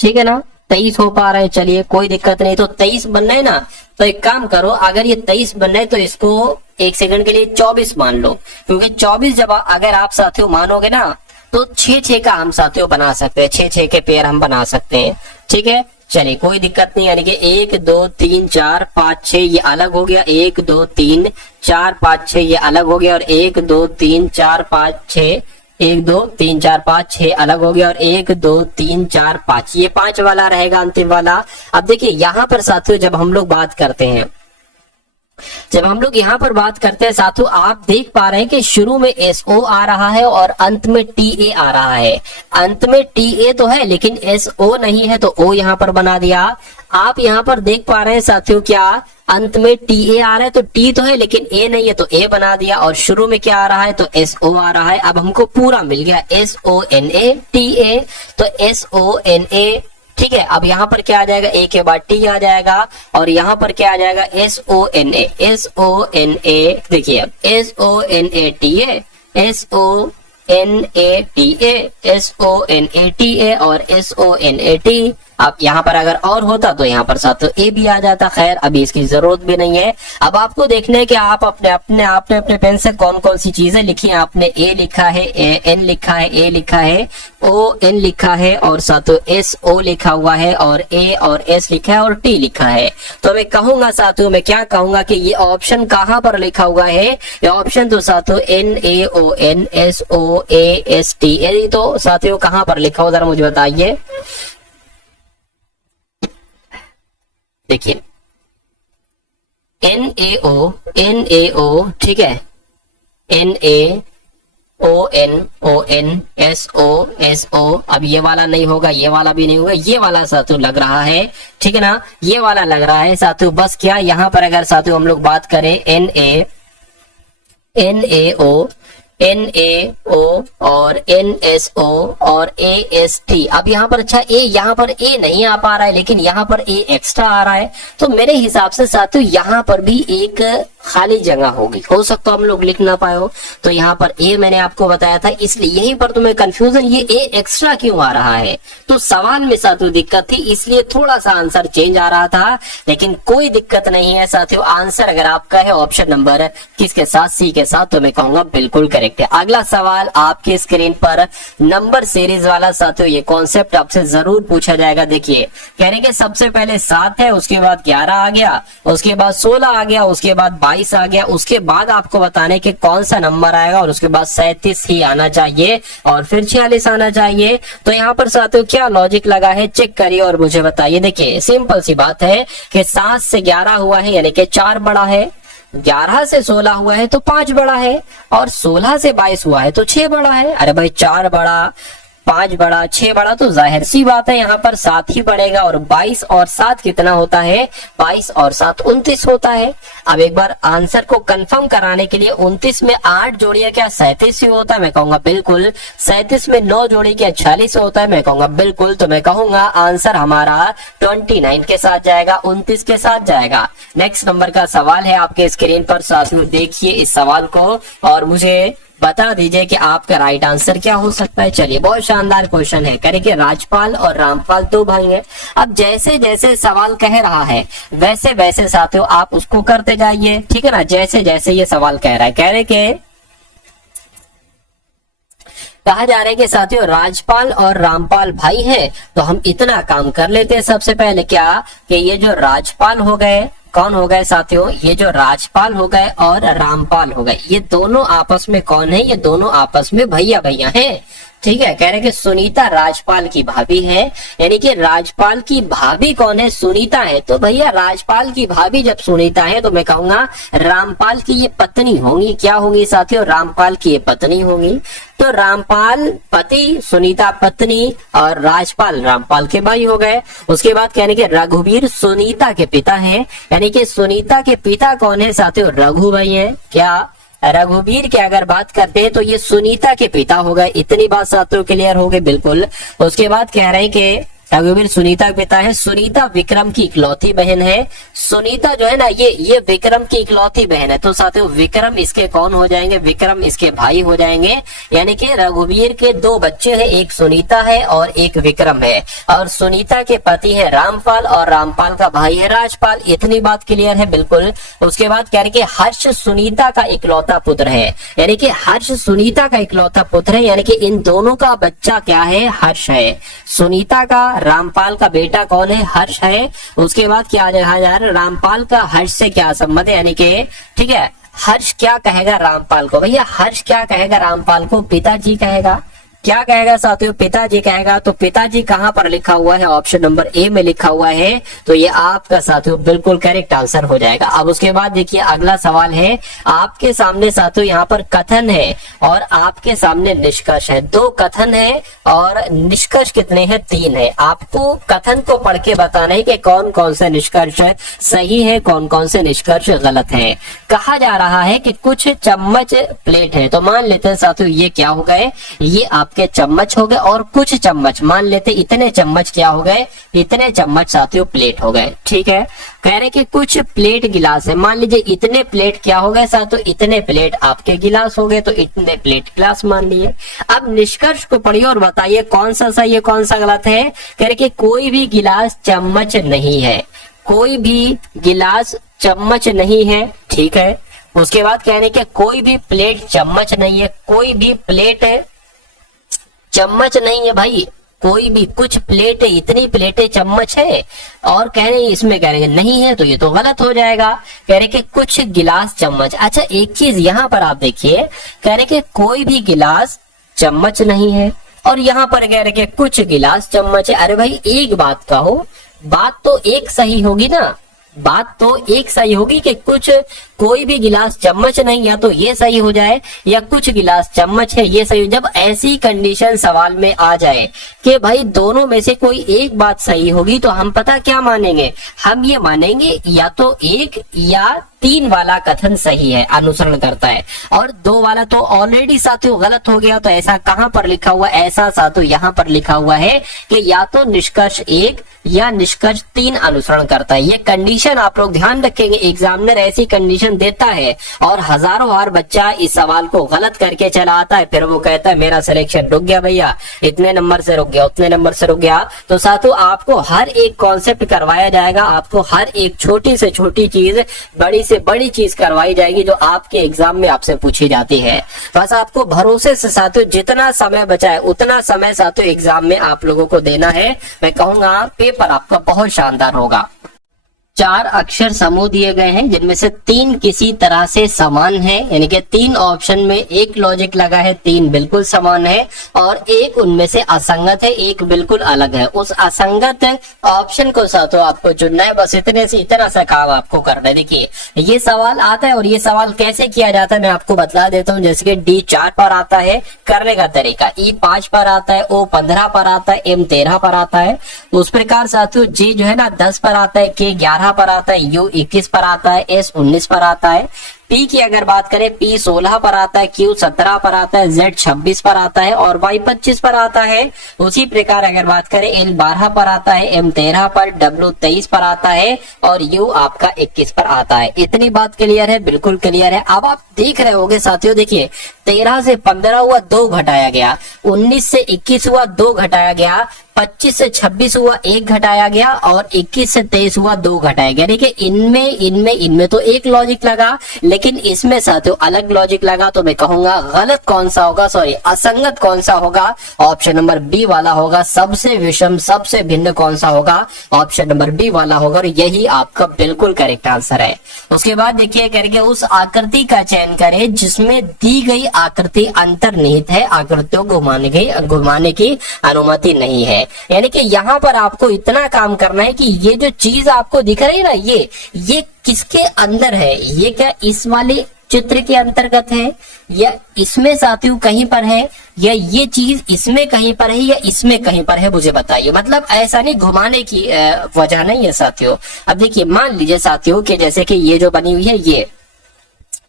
ठीक है ना। 23 हो पा रहा है, चलिए कोई दिक्कत नहीं। तो 23 बनना है ना, तो एक काम करो, अगर ये 23 बनना है तो इसको एक सेकंड के लिए 24 मान लो, क्योंकि 24 जब अगर आप साथियों मानोगे ना तो 6-6 का हम साथियों बना सकते हैं, 6-6 के पेयर हम बना सकते हैं। ठीक है, चलिए कोई दिक्कत नहीं। यानी कि 1 2 3 4 5 6 ये अलग हो गया, 1 2 3 4 5 6 ये अलग हो गया, और 1 2 3 4 5 6 1 2 3 4 5 6 अलग हो गया, और 1 2 3 4 5 ये 5 वाला रहेगा अंतिम वाला। अब देखिए यहाँ पर साथियों जब हम लोग बात करते हैं, जब हम लोग यहाँ पर बात करते हैं साथियों, आप देख पा रहे हैं कि शुरू में SO आ रहा है और अंत में TA आ रहा है। अंत में TA तो है लेकिन SO नहीं है, तो O यहाँ पर बना दिया। आप यहाँ पर देख पा रहे हैं साथियों, क्या अंत में TA आ रहा है, तो T तो है लेकिन A नहीं है, तो A बना दिया। और शुरू में क्या आ रहा है, तो SO आ रहा है। अब हमको पूरा मिल गया SONA TA, तो SONA। ठीक है, अब यहाँ पर क्या आ जाएगा, A के बाद T आ जाएगा, और यहाँ पर क्या आ जाएगा, SONA। देखिए अब SONATA, SONATA और SONAT। अब यहाँ पर अगर और होता तो यहाँ पर साथ तो A भी आ जाता। खैर अभी इसकी जरूरत भी नहीं है। अब आपको देखना है कि आप अपने पेन से कौन कौन सी चीजें लिखी हैं। आपने A लिखा है, N लिखा है, A लिखा है, ON लिखा है, और साथ SO लिखा हुआ है, और A और S लिखा है, और T लिखा है। तो मैं कहूंगा साथियों, मैं क्या कहूंगा कि ये ऑप्शन कहाँ पर लिखा हुआ है, ये ऑप्शन तो साथियों NAONSOAST, तो साथियों कहाँ पर लिखा हो, जरा मुझे बताइए। देखिए NAO, ठीक है, NAONONSO। अब ये वाला नहीं होगा, ये वाला भी नहीं होगा, ये वाला साथियों लग रहा है। ठीक है ना, ये वाला लग रहा है साथियों। बस क्या यहाँ पर अगर साथियों हम लोग बात करें NAO और NSO और AST। अब यहाँ पर अच्छा यहाँ पर A नहीं आ पा रहा है, लेकिन यहाँ पर A एक्स्ट्रा आ रहा है, तो मेरे हिसाब से साथियों यहाँ पर भी एक खाली जगह होगी। हो सकता हम लोग लिख ना पाए हो, तो यहाँ पर A मैंने आपको बताया था, इसलिए यहीं पर तुम्हें कंफ्यूजन, ये A एक्स्ट्रा क्यों आ रहा है, तो सवाल में साथियों दिक्कत थी, इसलिए थोड़ा सा आंसर चेंज आ रहा था। लेकिन कोई दिक्कत नहीं है साथियों, आंसर अगर आपका है ऑप्शन नंबर किसके साथ, C के साथ, तो मैं कहूंगा बिल्कुल करेक्ट है। अगला सवाल आपके स्क्रीन पर नंबर सीरीज वाला साथियों, ये कॉन्सेप्ट आपसे जरूर पूछा जाएगा। देखिए कह रहे कि सबसे पहले 7 है, उसके बाद 11 आ गया, उसके बाद 16 आ गया, उसके बाद 22 आ गया, उसके बाद आपको बताने के कौन सा नंबर आएगा, और उसके बाद 37 ही आना चाहिए, और फिर 46 आना चाहिए। तो यहाँ पर साथियों क्या लॉजिक लगा है, चेक करिए और मुझे बताइए। देखिए सिंपल सी बात है कि 7 से 11 हुआ है, यानी कि 4 बड़ा है, 11 से 16 हुआ है तो 5 बड़ा है, और 16 से 22 हुआ है तो 6 बड़ा है। अरे भाई 4 बड़ा, 5 बड़ा, 6 बड़ा, तो जाहिर सी बात है यहाँ पर 7 ही पड़ेगा। और 22 और 7 कितना होता है, 22 और 7 29 होता है। अब एक बार आंसर को कंफर्म कराने के लिए 29 में 8 जोड़िए क्या 37 ही होता है, मैं कहूंगा बिल्कुल। 37 में 9 जोड़ी क्या 46 होता है, मैं कहूंगा बिल्कुल। तो मैं कहूंगा आंसर हमारा 29 के साथ जाएगा, 29 के साथ जाएगा। नेक्स्ट नंबर का सवाल है आपके स्क्रीन पर, साथियों देखिए इस सवाल को और मुझे बता दीजिए कि आपका राइट आंसर क्या हो सकता है। चलिए बहुत शानदार क्वेश्चन है, कह रहे कि राजपाल और रामपाल 2 भाई हैं। अब जैसे जैसे सवाल कह रहा है वैसे वैसे साथियों आप उसको करते जाइए, ठीक है ना। जैसे जैसे ये सवाल कह रहा है, कह रहे कि कहा जा रहा है कि साथियों राजपाल और रामपाल भाई हैं, तो हम इतना काम कर लेते हैं। सबसे पहले क्या कि ये जो राजपाल हो गए, कौन हो गए साथियों, ये जो राजपाल हो गए और रामपाल हो गए, ये दोनों आपस में कौन है, ये दोनों आपस में भैया भैया हैं। ठीक है, कह रहे कि सुनीता राजपाल की भाभी है, यानी कि राजपाल की भाभी कौन है, सुनीता है। तो भैया राजपाल की भाभी जब सुनीता है तो मैं कहूंगा रामपाल की ये पत्नी होंगी। क्या होंगी साथियों, रामपाल की ये पत्नी होंगी। तो रामपाल पति, सुनीता पत्नी, और राजपाल रामपाल के भाई हो गए। उसके बाद कहने के रघुवीर सुनीता के पिता हैं, यानी कि सुनीता के पिता कौन है साथियों, रघु भाई है। क्या रघुवीर की अगर बात करते हैं तो ये सुनीता के पिता हो गए। इतनी बात साथियों क्लियर हो गई बिल्कुल। उसके बाद कह रहे हैं कि रघुवीर सुनीता के पिता है। सुनीता विक्रम की इकलौती बहन है। सुनीता जो है ना ये विक्रम की इकलौती बहन है। तो साथियों विक्रम इसके कौन हो जाएंगे, विक्रम इसके भाई हो जाएंगे। यानी कि रघुवीर के 2 बच्चे हैं, एक सुनीता है और एक विक्रम है। और सुनीता के पति है रामपाल और रामपाल का भाई है राजपाल। इतनी बात क्लियर है बिल्कुल। उसके बाद कह रहे कि हर्ष सुनीता का इकलौता पुत्र है, यानी कि हर्ष सुनीता का इकलौता पुत्र है, यानी कि इन दोनों का बच्चा क्या है, हर्ष है। सुनीता का रामपाल का बेटा कौन है, हर्ष है। उसके बाद क्या कहा यार, रामपाल का हर्ष से क्या संबंध है, यानी कि ठीक है, हर्ष क्या कहेगा रामपाल को, भैया हर्ष क्या कहेगा रामपाल को, पिताजी कहेगा। क्या कहेगा साथियों, पिताजी कहेगा। तो पिताजी कहां पर लिखा हुआ है, ऑप्शन नंबर ए में लिखा हुआ है। तो ये आपका साथियों बिल्कुल करेक्ट आंसर हो जाएगा। अब उसके बाद देखिए अगला सवाल है आपके सामने साथियों, यहाँ पर कथन है और आपके सामने निष्कर्ष है। 2 कथन है और निष्कर्ष कितने हैं, 3 है। आपको कथन को पढ़ के बताना है कि कौन कौन से निष्कर्ष सही है, कौन कौन से निष्कर्ष गलत है। कहा जा रहा है कि कुछ चम्मच प्लेट है, तो मान लेते हैं साथियों ये क्या हो गए, ये आपके चम्मच हो गए। और कुछ चम्मच, मान लेते इतने चम्मच क्या हो गए, इतने चम्मच साथियों प्लेट हो गए। ठीक है, कह रहे कि कुछ प्लेट गिलास है, मान लीजिए इतने प्लेट क्या हो गए साथियों, इतने प्लेट आपके गिलास हो गए, तो इतने प्लेट गिलास मान लिए। अब निष्कर्ष को पढ़िए और बताइए कौन सा सही है कौन सा गलत है। कह रहे कि कोई भी गिलास चम्मच नहीं है, कोई भी गिलास चम्मच नहीं है। ठीक है, उसके बाद कह रहे कि कोई भी प्लेट चम्मच नहीं है, कोई भी प्लेट चम्मच नहीं है भाई, कोई भी, कुछ प्लेट है, इतनी प्लेटें चम्मच है। और कह रहे इसमें कह रहे नहीं है, तो ये तो गलत हो जाएगा। कह रहे कि कुछ गिलास चम्मच। अच्छा एक चीज यहाँ पर आप देखिए, कह रहे कि कोई भी गिलास चम्मच नहीं है और यहाँ पर कह रहे कि कुछ गिलास चम्मच है। अरे भाई एक बात कहो, बात तो एक सही होगी ना, बात तो एक सही होगी कि कुछ कोई भी गिलास चम्मच नहीं, या तो ये सही हो जाए या कुछ गिलास चम्मच है ये सही। जब ऐसी कंडीशन सवाल में आ जाए कि भाई दोनों में से कोई एक बात सही होगी, तो हम पता क्या मानेंगे, हम ये मानेंगे या तो 1 या 3 वाला कथन सही है, अनुसरण करता है, और 2 वाला तो ऑलरेडी साथियों गलत हो गया। तो ऐसा कहां पर लिखा हुआ, ऐसा साथियों यहाँ पर लिखा हुआ है कि या तो निष्कर्ष 1 या निष्कर्ष 3 अनुसरण करता है। ये कंडीशन आप लोग ध्यान रखेंगे, एग्जामिनर ऐसी कंडीशन देता है और हजारों बार बच्चा इस सवाल को गलत करके चला आता है, फिर वो कहता है मेरा सिलेक्शन रुक गया भैया, इतने नंबर से रुक गया, उतने नंबर से रुक गया। तो साथियों आपको हर एक कॉन्सेप्ट करवाया जाएगा, आपको हर एक छोटी से छोटी चीज, बड़ी से बड़ी चीज करवाई जाएगी जो आपके एग्जाम में आपसे पूछी जाती है। बस आपको भरोसे से साथियों जितना समय बचा है उतना समय साथियों एग्जाम में आप लोगों को देना है। मैं कहूंगा पेपर आपका बहुत शानदार होगा। 4 अक्षर समूह दिए गए हैं जिनमें से 3 किसी तरह से समान है, यानी कि 3 ऑप्शन में एक लॉजिक लगा है, 3 बिल्कुल समान है और एक उनमें से असंगत है, एक बिल्कुल अलग है। उस असंगत ऑप्शन को साथियों आपको चुनना है, बस इतना सा काम आपको करना है। देखिए ये सवाल आता है और ये सवाल कैसे किया जाता है मैं आपको बतला देता हूँ। जैसे कि D 4 पर आता है करने का तरीका, E 5 पर आता है, O 15 पर आता है, M 13 पर आता है। उस प्रकार साथियों G जो है ना 10 पर आता है, K 11 पर आता है, U 21 पर आता है, S 19 पर आता है। P की अगर बात करें P 16 पर आता है, Q 17 पर आता है, Z 26 पर आता है और Y 25 पर आता है। उसी प्रकार अगर बात करें L 12 पर आता है, M 13 पर, W 23 पर आता है और U आपका 21 पर आता है। इतनी बात क्लियर है, बिल्कुल क्लियर है। अब आप देख रहे होंगे साथियों, देखिए 13 से 15 हुआ 2 घटाया गया, 19 से 21 हुआ 2 घटाया गया, 25 से 26 हुआ 1 घटाया गया और 21 से 23 हुआ 2 घटाया गया। देखिए इनमें तो एक लॉजिक लगा, लेकिन इसमें साथियों अलग लॉजिक लगा। तो मैं कहूंगा गलत कौन सा होगा, सॉरी असंगत कौन सा होगा, ऑप्शन नंबर बी वाला होगा। सबसे विषम सबसे भिन्न कौन सा होगा, ऑप्शन नंबर बी वाला होगा और यही आपका बिल्कुल करेक्ट आंसर है। उसके बाद देखिए करके उस आकृति का चयन करें जिसमें दी गई आकृति अंतर्निहित है, आकृतियों को घुमाने की अनुमति नहीं है। यानी कि यहाँ पर आपको इतना काम करना है कि ये जो चीज आपको दिख रही है ना, ये किसके अंदर है, ये क्या इस वाले चित्र के अंतर्गत है या इसमें साथियों कहीं पर है, या ये चीज इसमें कहीं पर है या इसमें कहीं पर है, मुझे बताइए। मतलब ऐसा नहीं घुमाने की वजह नहीं है साथियों। अब देखिए मान लीजिए साथियों कि जैसे कि ये जो बनी हुई है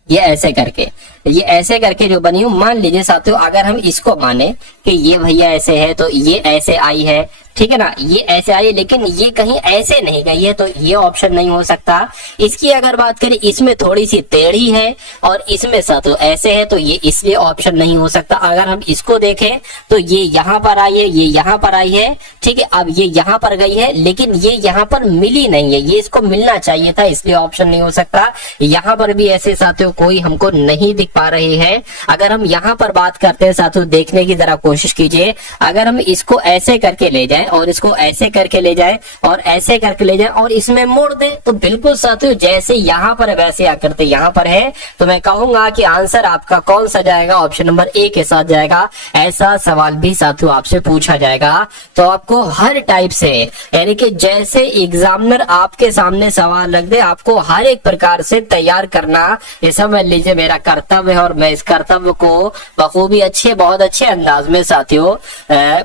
ये ऐसे करके जो बनी हुई, मान लीजिए साथियों अगर हम इसको माने कि ये भैया ऐसे है तो ये ऐसे आई है, ठीक है ना, ये ऐसे आई लेकिन ये कहीं ऐसे नहीं गई है, तो ये ऑप्शन नहीं हो सकता। इसकी अगर बात करें, इसमें थोड़ी सी टेढ़ी है और इसमें साथियों ऐसे है, तो ये इसलिए ऑप्शन नहीं हो सकता। अगर हम इसको देखें तो ये यहाँ पर आई है, ये यहाँ पर आई है, ठीक है। अब ये यहाँ पर गई है लेकिन ये यहाँ पर मिली नहीं है, ये इसको मिलना चाहिए था, इसलिए ऑप्शन नहीं हो सकता। यहाँ पर भी ऐसे साथियों कोई हमको नहीं दिख पा रही है। अगर हम यहाँ पर बात करते हैं साथियों, देखने की जरा कोशिश कीजिए, अगर हम इसको ऐसे करके ले जाएं और इसको ऐसे करके ले जाएं और ऐसे करके ले जाएं और इसमें मोड़ दें, तो बिल्कुल साथियों जैसे यहाँ पर वैसे आकृति यहाँ पर है। तो मैं कहूंगा कि आंसर आपका कौन सा जाएगा, ऑप्शन नंबर ए के साथ जाएगा। ऐसा सवाल भी साथियों आपसे पूछा जाएगा, तो आपको हर टाइप से, यानी कि जैसे एग्जामिनर आपके सामने सवाल रख दे, आपको हर एक प्रकार से तैयार करना, ये समझ लीजिए मेरा कर्तव्य है और मैं इस कर्तव्य को बखूबी अच्छे, बहुत अच्छे अंदाज में साथियों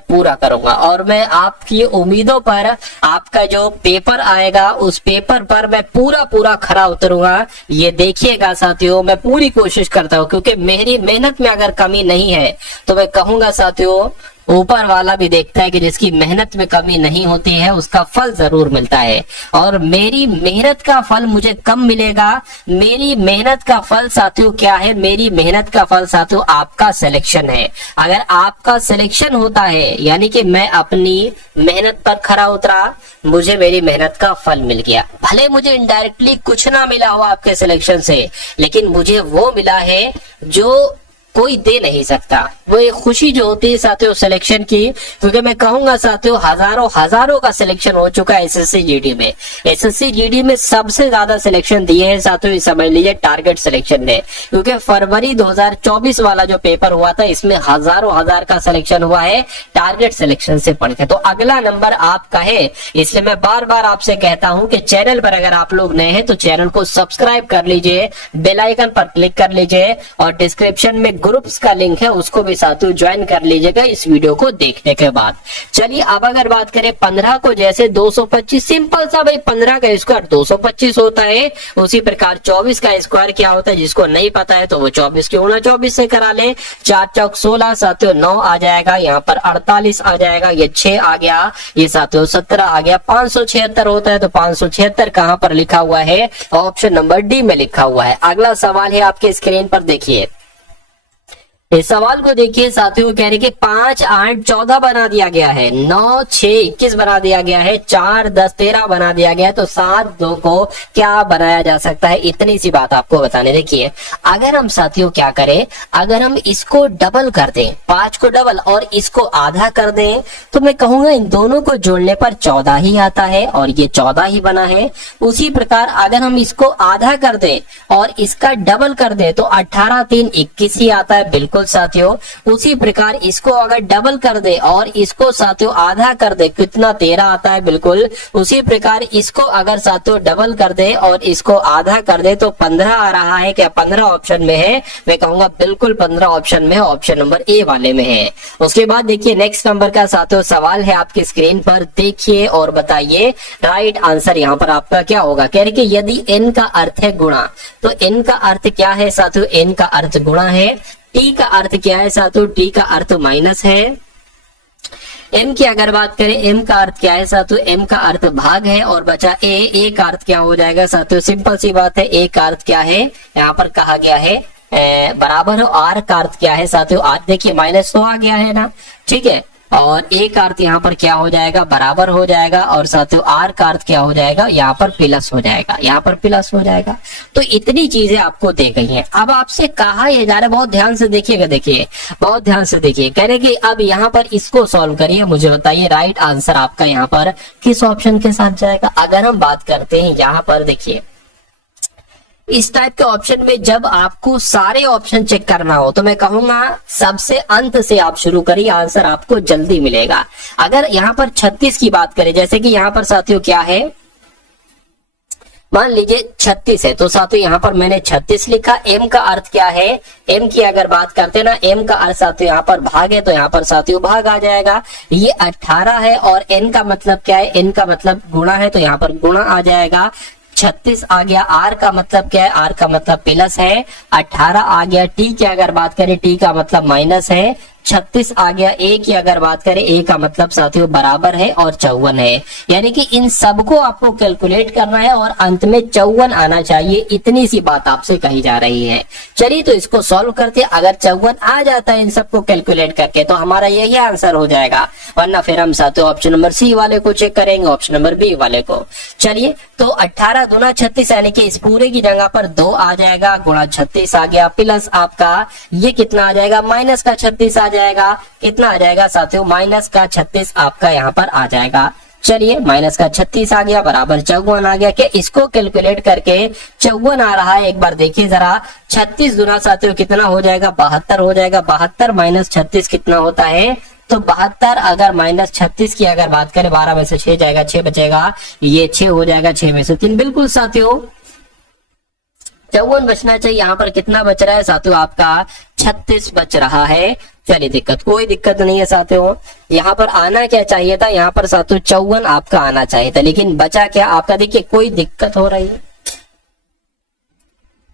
पूरा करूंगा। और मैं आपकी उम्मीदों पर, आपका जो पेपर आएगा उस पेपर पर मैं पूरा खरा उतरूंगा। ये देखिएगा साथियों, मैं पूरी कोशिश करता हूँ, क्योंकि मेरी मेहनत में अगर कमी नहीं है तो मैं कहूंगा साथियों ऊपर वाला भी देखता है कि जिसकी मेहनत में कमी नहीं होती है उसका फल जरूर मिलता है। और मेरी मेहनत का फल मुझे कब मिलेगा? मेरी मेहनत का फल साथियों क्या है? मेरी मेहनत का फल साथियों आपका सिलेक्शन है। अगर आपका सिलेक्शन होता है, यानी कि मैं अपनी मेहनत पर खरा उतरा, मुझे मेरी मेहनत का फल मिल गया। भले मुझे इनडायरेक्टली कुछ ना मिला हो आपके सिलेक्शन से, लेकिन मुझे वो मिला है जो कोई दे नहीं सकता। वो एक खुशी जो होती है साथियों सिलेक्शन की, क्योंकि मैं कहूंगा साथियों हजारों का सिलेक्शन हो चुका है एसएससी जीडी में। एसएससी जीडी में सबसे ज्यादा सिलेक्शन दिए हैं साथियों, समझ लीजिए टारगेट सिलेक्शन ने, क्योंकि फरवरी 2024 वाला जो पेपर हुआ था इसमें हजार का सिलेक्शन हुआ है टारगेट सिलेक्शन से पढ़ के। तो अगला नंबर आपका है, इसलिए मैं बार बार आपसे कहता हूं कि चैनल पर अगर आप लोग नए हैं तो चैनल को सब्सक्राइब कर लीजिए, बेल आइकन पर क्लिक कर लीजिए और डिस्क्रिप्शन में ग्रुप्स का लिंक है उसको भी साथियों ज्वाइन कर लीजिएगा इस वीडियो को देखने के बाद। चलिए अब अगर बात करें 15 को, जैसे 225 सिंपल सा भाई 15 का स्क्वायर 225 होता है, उसी प्रकार 24 का स्क्वायर क्या होता है, जिसको नहीं पता है तो वो 24 क्यों ना 24 से करा ले। 4 चौक 16 साथियों 9 आ जाएगा, यहाँ पर 48 आ जाएगा, ये 6 आ गया, ये साथियों 17 आ गया। 576 होता है तो 576 कहां पर लिखा हुआ है? ऑप्शन नंबर डी में लिखा हुआ है। अगला सवाल है आपके स्क्रीन पर, देखिए इस सवाल को देखिए साथियों, कह रहे कि 5 8 14 बना दिया गया है, 9 6 21 बना दिया गया है, 4 10 13 बना दिया गया है, तो 7 2 को क्या बनाया जा सकता है? इतनी सी बात आपको बताने। देखिए अगर हम साथियों क्या करें, अगर हम इसको डबल कर दें, 5 को डबल और इसको आधा कर दें, तो मैं कहूंगा इन दोनों को जोड़ने पर 14 ही आता है और ये 14 ही बना है। उसी प्रकार अगर हम इसको आधा कर दें और इसका डबल कर दें तो 18 3 21 ही आता है, बिल्कुल साथियों। उसी प्रकार इसको अगर डबल कर दे और इसको साथियों आधा कर दे, कितना? 13 आता है, बिल्कुल। उसी प्रकार इसको अगर साथियों डबल कर दे और इसको आधा कर दे तो 15 आ रहा है। क्या 15 ऑप्शन में है? मैं कहूंगा बिल्कुल 15 ऑप्शन में, ऑप्शन नंबर ए वाले में है। उसके बाद देखिए नेक्स्ट नंबर का साथियों सवाल है आपकी स्क्रीन पर, देखिए और बताइए राइट आंसर यहाँ पर आपका क्या होगा। कह रहे कि यदि n का अर्थ है गुणा, तो n का अर्थ क्या है साथियों? n का अर्थ गुणा है। टी का अर्थ क्या है साथियों? टी का अर्थ माइनस है। एम की अगर बात करें, एम का अर्थ क्या है साथियों? एम का अर्थ भाग है। और बचा ए का अर्थ क्या हो जाएगा साथियों? सिंपल सी बात है, ए का अर्थ क्या है? यहाँ पर कहा गया है बराबर हो। आर का अर्थ क्या है साथियों? आर देखिए माइनस तो आ गया है ना, ठीक है। और ए का अर्थ यहाँ पर क्या हो जाएगा? बराबर हो जाएगा। और साथियों आर का अर्थ क्या हो जाएगा? यहाँ पर प्लस हो जाएगा, यहाँ पर प्लस हो जाएगा। तो इतनी चीजें आपको दे गई हैं। अब आपसे कहा यह जा रहा है, बहुत ध्यान से देखिएगा, देखिए बहुत ध्यान से देखिए। कह रहे कि अब यहाँ पर इसको सॉल्व करिए, मुझे बताइए राइट आंसर आपका यहाँ पर किस ऑप्शन के साथ जाएगा। अगर हम बात करते हैं यहाँ पर, देखिए इस टाइप के ऑप्शन में जब आपको सारे ऑप्शन चेक करना हो तो मैं कहूंगा सबसे अंत से आप शुरू करिए, आंसर आपको जल्दी मिलेगा। अगर यहाँ पर 36 की बात करें, जैसे कि यहाँ पर साथियों क्या है, मान लीजिए 36 है, तो साथियों यहाँ पर मैंने 36 लिखा। एम का अर्थ क्या है? एम की अगर बात करते हैं ना, एम का अर्थ साथियों यहाँ पर भाग है, तो यहाँ पर साथियों भाग आ जाएगा। ये 18 है और एन का मतलब क्या है? एन का मतलब गुणा है, तो यहाँ पर गुणा आ जाएगा। 36 आ गया। आर का मतलब क्या है? आर का मतलब प्लस है। 18 आ गया। टी की अगर बात करें, टी का मतलब माइनस है। 36 आ गया। ए की अगर बात करें, ए का मतलब साथियों बराबर है और 54 है, यानी कि इन सबको आपको कैलकुलेट करना है और अंत में 54 आना चाहिए, इतनी सी बात आपसे कही जा रही है। चलिए तो इसको सॉल्व करते हैं। अगर 54 आ जाता है इन सबको कैलकुलेट करके तो हमारा यही आंसर हो जाएगा, वरना फिर हम साथियों ऑप्शन नंबर सी वाले को चेक करेंगे, ऑप्शन नंबर बी वाले को। चलिए तो 18 दूना 36 यानी कि इस पूरे की जगह पर 2 आ जाएगा, गुणा 36 आ गया, प्लस आपका ये कितना आ जाएगा, माइनस का 36 आ जाएगा। कितना आ जाएगा साथियों, माइनस का 36 आपका यहाँ पर आ जाएगा। चलिए माइनस का 36 आ गया बराबर 54 आ गया। क्या इसको कैलकुलेट करके 54 आ रहा है, एक बार देखिए जरा। 36 गुना साथियों कितना हो जाएगा, 72 हो जाएगा। 72 माइनस 36 कितना होता है, तो 72 अगर माइनस 36 की अगर बात करें, 12 में से 6 जाएगा, 6 बचेगा, ये 6 हो जाएगा, 6 में से 3। बिल्कुल साथियों 54 बचना चाहिए, यहाँ पर कितना बच रहा है साथियों, आपका 36 बच रहा है। चलिए कोई दिक्कत नहीं है साथियों। यहाँ पर आना क्या चाहिए था, यहाँ पर साथियों 54 आपका आना चाहिए था, लेकिन बचा क्या आपका, देखिए कोई दिक्कत हो रही है।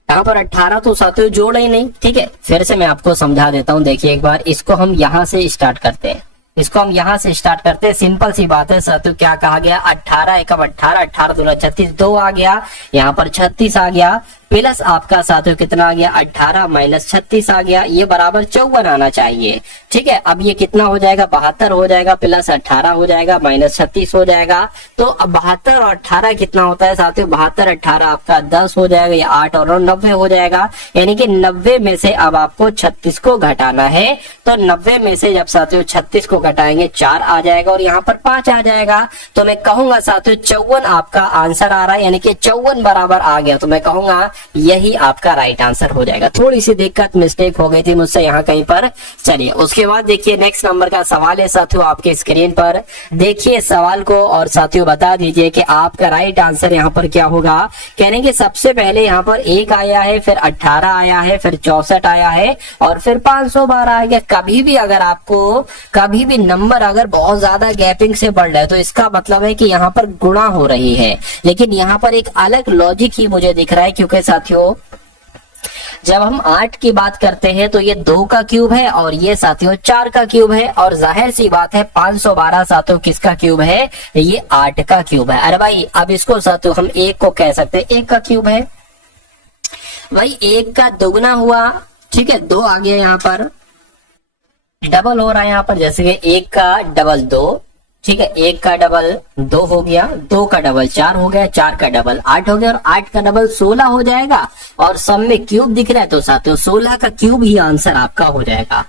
यहाँ पर 18 तो साथियों जोड़ा ही नहीं। ठीक है, फिर से मैं आपको समझा देता हूँ। देखिए एक बार इसको हम यहाँ से स्टार्ट करते हैं, इसको हम यहाँ से स्टार्ट करते हैं। सिंपल सी बात है साथियों, क्या कहा गया, 18 एकम 18, 18 दूना 36, 2 आ गया, यहाँ पर 36 आ गया, प्लस आपका साथियों कितना आ गया, 18 माइनस 36 आ गया, ये बराबर 54 आना चाहिए। ठीक है, अब ये कितना हो जाएगा, 72 हो जाएगा, प्लस 18 हो जाएगा, माइनस 36 हो जाएगा। तो अब 72 और 18 कितना होता है साथियों, 72 18 आपका 10 हो जाएगा, ये 8 और 90 हो जाएगा। यानी कि 90 में से अब आपको 36 को घटाना है, तो 90 में से जब साथियों 36 को घटाएंगे 4 आ जाएगा और यहाँ पर 5 आ जाएगा। तो मैं कहूंगा साथियों 54 आपका आंसर आ रहा है, यानी कि 54 बराबर आ गया, तो मैं कहूंगा यही आपका राइट आंसर हो जाएगा। थोड़ी सी दिक्कत मिस्टेक हो गई थी मुझसे यहाँ कहीं पर। चलिए उसके बाद देखिए नेक्स्ट नंबर का सवाल है साथियों आपके स्क्रीन पर। देखिए सवाल को और साथियों बता दीजिए कि आपका राइट आंसर यहाँ पर क्या होगा। कहने के सबसे पहले यहाँ पर 1 आया है, फिर 18 आया है, फिर 64 आया है और फिर 512 आ गया। कभी भी अगर आपको कभी भी नंबर अगर बहुत ज्यादा गैपिंग से बढ़ रहा है तो इसका मतलब है कि यहाँ पर गुणा हो रही है, लेकिन यहाँ पर एक अलग लॉजिक ही मुझे दिख रहा है। क्योंकि साथियों जब हम 8 की बात करते हैं तो ये 2 का क्यूब है और ये साथियों 4 का क्यूब है, और जाहिर सी बात है 512 साथियों किसका क्यूब है, ये 8 का क्यूब है। अरे भाई अब इसको साथियों हम 1 को कह सकते हैं 1 का क्यूब है। भाई 1 का दुगना हुआ, ठीक है, 2 आ गया, यहाँ पर डबल हो रहा है, यहाँ पर जैसे कि 1 का डबल 2, ठीक है, 1 का डबल 2 हो गया, 2 का डबल 4 हो गया, 4 का डबल 8 हो गया और 8 का डबल 16 हो जाएगा। और सब में क्यूब दिख रहा है तो साथियों 16 का क्यूब ही आंसर आपका हो जाएगा।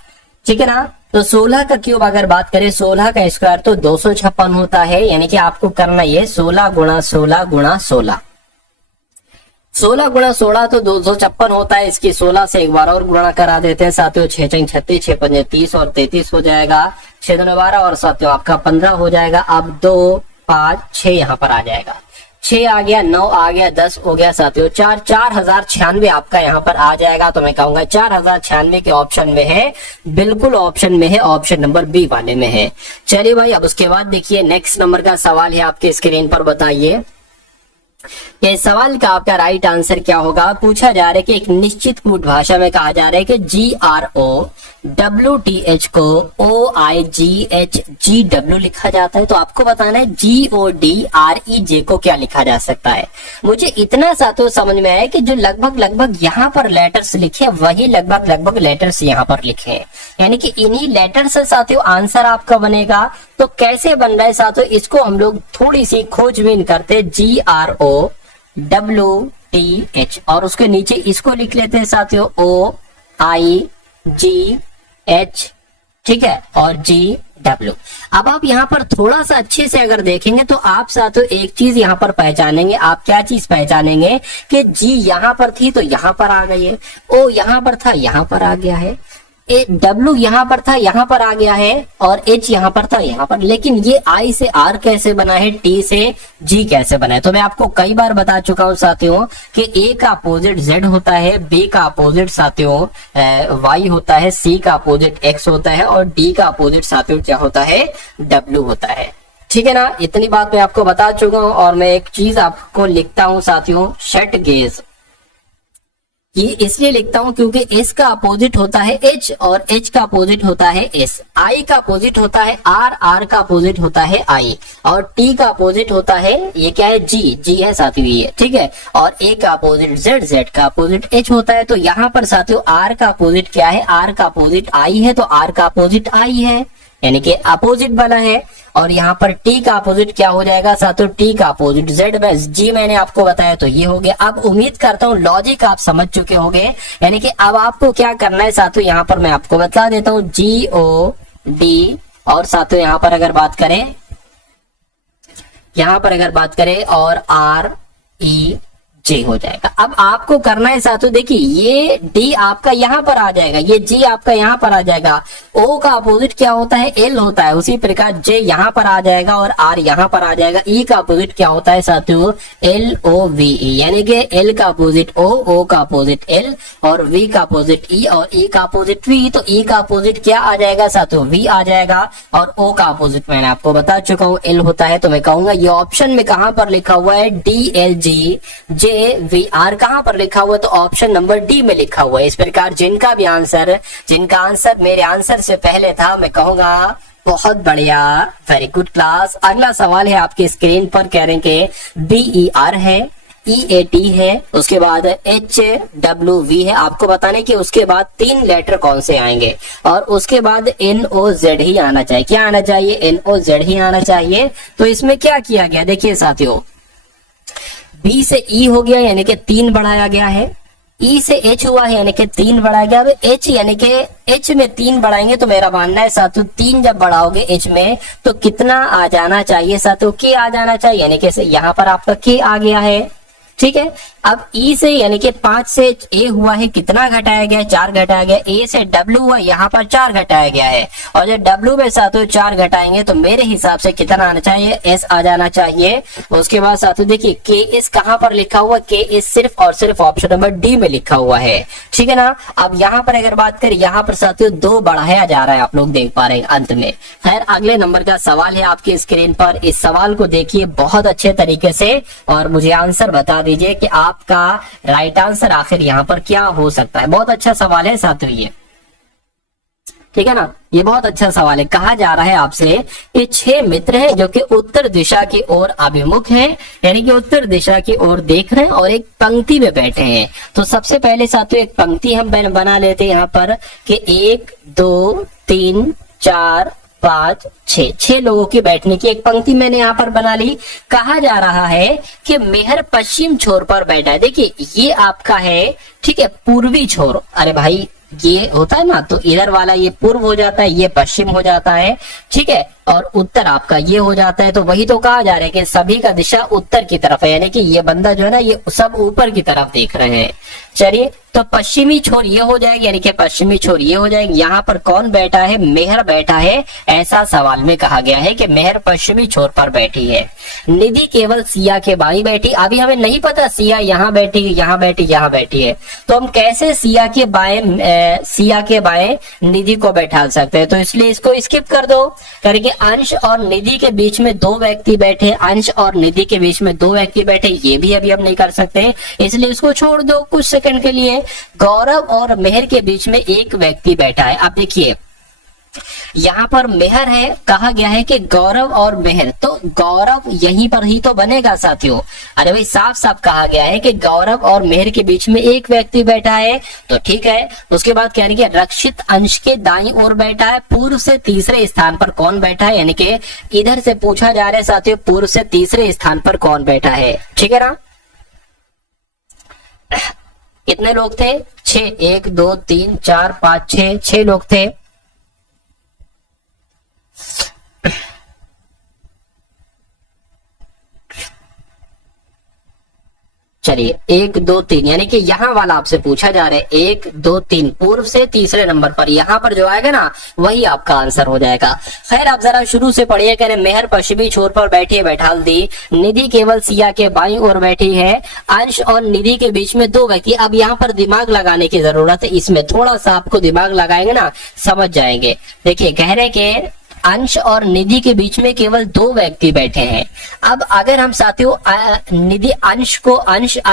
ठीक है ना, तो 16 का क्यूब अगर बात करें, 16 का स्क्वायर तो 256 होता है, यानी कि आपको करना ये 16 गुणा 16 गुणा 16, 16 गुणा 16 तो 256 होता है। इसकी 16 से एक बार और गुणा करा देते हैं साथियों, 6 6 36, 6 5 30 और 33 हो जाएगा, 6 2 12 और साथियों आपका 15 हो जाएगा। अब 2 5 6 यहाँ पर आ जाएगा, 6 आ गया, 9 आ गया, 10 हो गया साथियों, 4096 आपका यहाँ पर आ जाएगा। तो मैं कहूंगा 4096 के ऑप्शन में है, बिल्कुल ऑप्शन में है, ऑप्शन नंबर बी वाले में है। चलिए भाई अब उसके बाद देखिए नेक्स्ट नंबर का सवाल है आपके स्क्रीन पर। बताइए ये सवाल का आपका राइट आंसर क्या होगा। पूछा जा रहा है कि एक निश्चित कूट भाषा में कहा जा रहा है कि GROWTH को OIGHGW लिखा जाता है, तो आपको बताना है GODREJ को क्या लिखा जा सकता है। मुझे इतना सा तो समझ में आया कि जो लगभग यहाँ पर लेटर्स लिखे वही लगभग लेटर्स यहाँ पर लिखे हैं, यानी कि इन्हीं लेटर से साथियों आंसर आपका बनेगा। तो कैसे बन रहा है साथियों, इसको हम लोग थोड़ी सी खोजबीन करते, GROWTH और उसके नीचे इसको लिख लेते हैं साथियों OIGH, ठीक है, और GW। अब आप यहाँ पर थोड़ा सा अच्छे से अगर देखेंगे तो आप साथियों एक चीज यहाँ पर पहचानेंगे। आप क्या चीज पहचानेंगे कि G यहाँ पर थी तो यहाँ पर आ गई है, O यहाँ पर था यहाँ पर आ गया है, W यहाँ पर था यहाँ पर आ गया है, और H यहाँ पर था यहाँ पर। लेकिन ये I से R कैसे बना है, T से G कैसे बना है, तो मैं आपको कई बार बता चुका हूँ साथियों कि A का अपोजिट Z होता है, B का अपोजिट साथियों Y होता है, C का अपोजिट X होता है और D का अपोजिट साथियों क्या होता है, W होता है। ठीक है ना, इतनी बात मैं आपको बता चुका हूँ। और मैं एक चीज आपको लिखता हूँ साथियों, शट गेज। ये इसलिए लिखता हूं क्योंकि एस का अपोजिट होता है एच और एच का अपोजिट होता है एस, आई का अपोजिट होता है आर, आर का अपोजिट होता है आई, और टी का अपोजिट होता है ये क्या है जी, जी है साथियों ये, ठीक है। और ए का अपोजिट जेड, जेड का अपोजिट एच होता है। तो यहाँ पर साथियों आर का अपोजिट क्या है, आर का अपोजिट आई है, तो आर का अपोजिट आई है, यानी कि अपोजिट बना है। और यहाँ पर टी का अपोजिट क्या हो जाएगा साथियों, टी का अपोजिट जेड बस, जी मैंने आपको बताया तो ये हो गया। अब उम्मीद करता हूँ लॉजिक आप समझ चुके होंगे, यानी कि अब आपको क्या करना है साथियों, यहाँ पर मैं आपको बता देता हूँ जी ओ डी, और साथियों यहाँ पर अगर बात करें और आर ई जे हो जाएगा। अब आपको करना है साथियों, देखिए ये डी आपका यहाँ पर आ जाएगा, ये जी आपका यहाँ पर आ जाएगा, ओ का अपोजिट क्या होता है, एल होता है, उसी प्रकार जे यहाँ पर आ जाएगा और आर यहाँ पर आ जाएगा। ई का अपोजिट क्या होता है साथियों, एल ओ वी ई, यानी कि एल का अपोजिट ओ का अपोजिट एल, और वी का अपोजिट ई, और ई का अपोजिट वी। तो ई का अपोजिट क्या आ जाएगा साथियों, वी आ जाएगा, और ओ का अपोजिट मैंने आपको बता चुका हूँ एल होता है। तो मैं कहूंगा ये ऑप्शन में कहां पर लिखा हुआ है, D L G J V R कहां पर लिखा हुआ है, तो ऑप्शन नंबर डी में लिखा हुआ है। इस प्रकार जिनका आंसर मेरे आंसर से पहले था, मैं कहूंगा बहुत बढ़िया, वेरी गुड क्लास। अगला सवाल है आपके स्क्रीन पर, कह रहे हैं कि बी ई आर है, ई ए टी है, उसके बाद एच डब्ल्यू वी है, आपको बताने कि उसके बाद 3 लेटर कौन से आएंगे, और उसके बाद एन ओ जेड ही आना चाहिए। क्या आना चाहिए, एन ओ जेड ही आना चाहिए। तो इसमें क्या किया गया, देखिए साथियों, बी से ई हो गया यानी कि 3 बढ़ाया गया है, ई से एच हुआ है यानी कि 3 बढ़ाया गया। अब एच यानी कि एच में 3 बढ़ाएंगे तो मेरा मानना है साथियों 3 जब बढ़ाओगे एच में तो कितना आ जाना चाहिए साथियों, के आ जाना चाहिए, यानी कि यहाँ पर आपका के आ गया है, ठीक है। अब ई से यानी कि 5 से ए हुआ है, कितना घटाया गया, 4 घटाया गया। ए से डब्ल्यू हुआ, यहाँ पर 4 घटाया गया है, और जब डब्ल्यू में साथियों 4 घटाएंगे तो मेरे हिसाब से कितना आना चाहिए, एस आ जाना चाहिए। उसके बाद साथियों देखिए के एस कहां पर लिखा हुआ, के एस सिर्फ और सिर्फ ऑप्शन नंबर डी में लिखा हुआ है, ठीक है ना। अब यहाँ पर अगर बात करें, यहाँ पर साथियों 2 बढ़ाया जा रहा है, आप लोग देख पा रहे हैं अंत में। खैर अगले नंबर का सवाल है आपकी स्क्रीन पर, इस सवाल को देखिए बहुत अच्छे तरीके से और मुझे आंसर बता दीजिए कि आपका राइट आंसर आखिर यहाँ पर क्या हो सकता है। बहुत अच्छा सवाल है साथियों ये, ठीक है ना, ये बहुत अच्छा सवाल है। कहा जा रहा है आपसे ये 6 मित्र हैं जो कि उत्तर दिशा की ओर अभिमुख हैं, यानी कि उत्तर दिशा की ओर देख रहे हैं और एक पंक्ति में बैठे हैं। तो सबसे पहले साथियों एक पंक्ति हम बना लेते हैं यहाँ पर कि 1 2 3 4 5 6 लोगों की बैठने की एक पंक्ति मैंने यहाँ पर बना ली। कहा जा रहा है कि मेहर पश्चिम छोर पर बैठा है। देखिए ये आपका है, ठीक है, पूर्वी छोर। अरे भाई ये होता है ना, तो इधर वाला ये पूर्व हो जाता है, ये पश्चिम हो जाता है, ठीक है, और उत्तर आपका ये हो जाता है। तो वही तो कहा जा रहा है कि सभी का दिशा उत्तर की तरफ है, यानी कि ये बंदा जो है ना ये सब ऊपर की तरफ देख रहे हैं। चलिए तो पश्चिमी छोर ये हो जाएगी, यानी कि पश्चिमी छोर ये हो जाएगी। यहाँ पर कौन बैठा है, मेहर बैठा है, ऐसा सवाल में कहा गया है कि मेहर पश्चिमी छोर पर बैठी है। निधि केवल सिया के बाई बैठी। अभी हमें नहीं पता सिया यहाँ बैठी, यहाँ बैठी, यहाँ बैठी है, तो हम कैसे सिया के बाएं निधि को बैठा सकते हैं। तो इसलिए इसको स्किप कर दो, करके अंश और निधि के बीच में 2 व्यक्ति बैठे, अंश और निधि के बीच में 2 व्यक्ति बैठे, ये भी अभी हम नहीं कर सकते, इसलिए इसको छोड़ दो कुछ सेकंड के लिए। गौरव और मेहर के बीच में एक व्यक्ति बैठा है। अब देखिए यहाँ पर मेहर है, कहा गया है कि गौरव और मेहर, तो गौरव यहीं पर ही तो बनेगा साथियों। अरे भाई साफ साफ कहा गया है कि गौरव और मेहर के बीच में एक व्यक्ति बैठा है, तो ठीक है। उसके बाद कह रही है रक्षित अंश के दाईं ओर बैठा है। पूर्व से तीसरे स्थान पर कौन बैठा है, यानी कि इधर से पूछा जा रहा है साथियों पूर्व से तीसरे स्थान पर कौन बैठा है, ठीक है ना। कितने लोग थे, 6, 1 2 3 4 5 6 लोग थे। चलिए 1 2 3 यानी कि यहाँ वाला आपसे पूछा जा रहा है 1 2 3 पूर्व से तीसरे नंबर पर, यहाँ पर जो आएगा ना वही आपका आंसर हो जाएगा। खैर आप जरा शुरू से पढ़िए। कह रहे मेहर पश्चिमी छोर पर बैठी है, बैठाल दी। निधि केवल सिया के बाईं ओर बैठी है। अंश और निधि के बीच में 2 व्यक्ति। अब यहाँ पर दिमाग लगाने की जरूरत है, इसमें थोड़ा सा आपको दिमाग लगाएंगे ना समझ जाएंगे। देखिए कह रहे के अंश और निधि के बीच में केवल 2 व्यक्ति बैठे हैं। अब अगर हम साथियों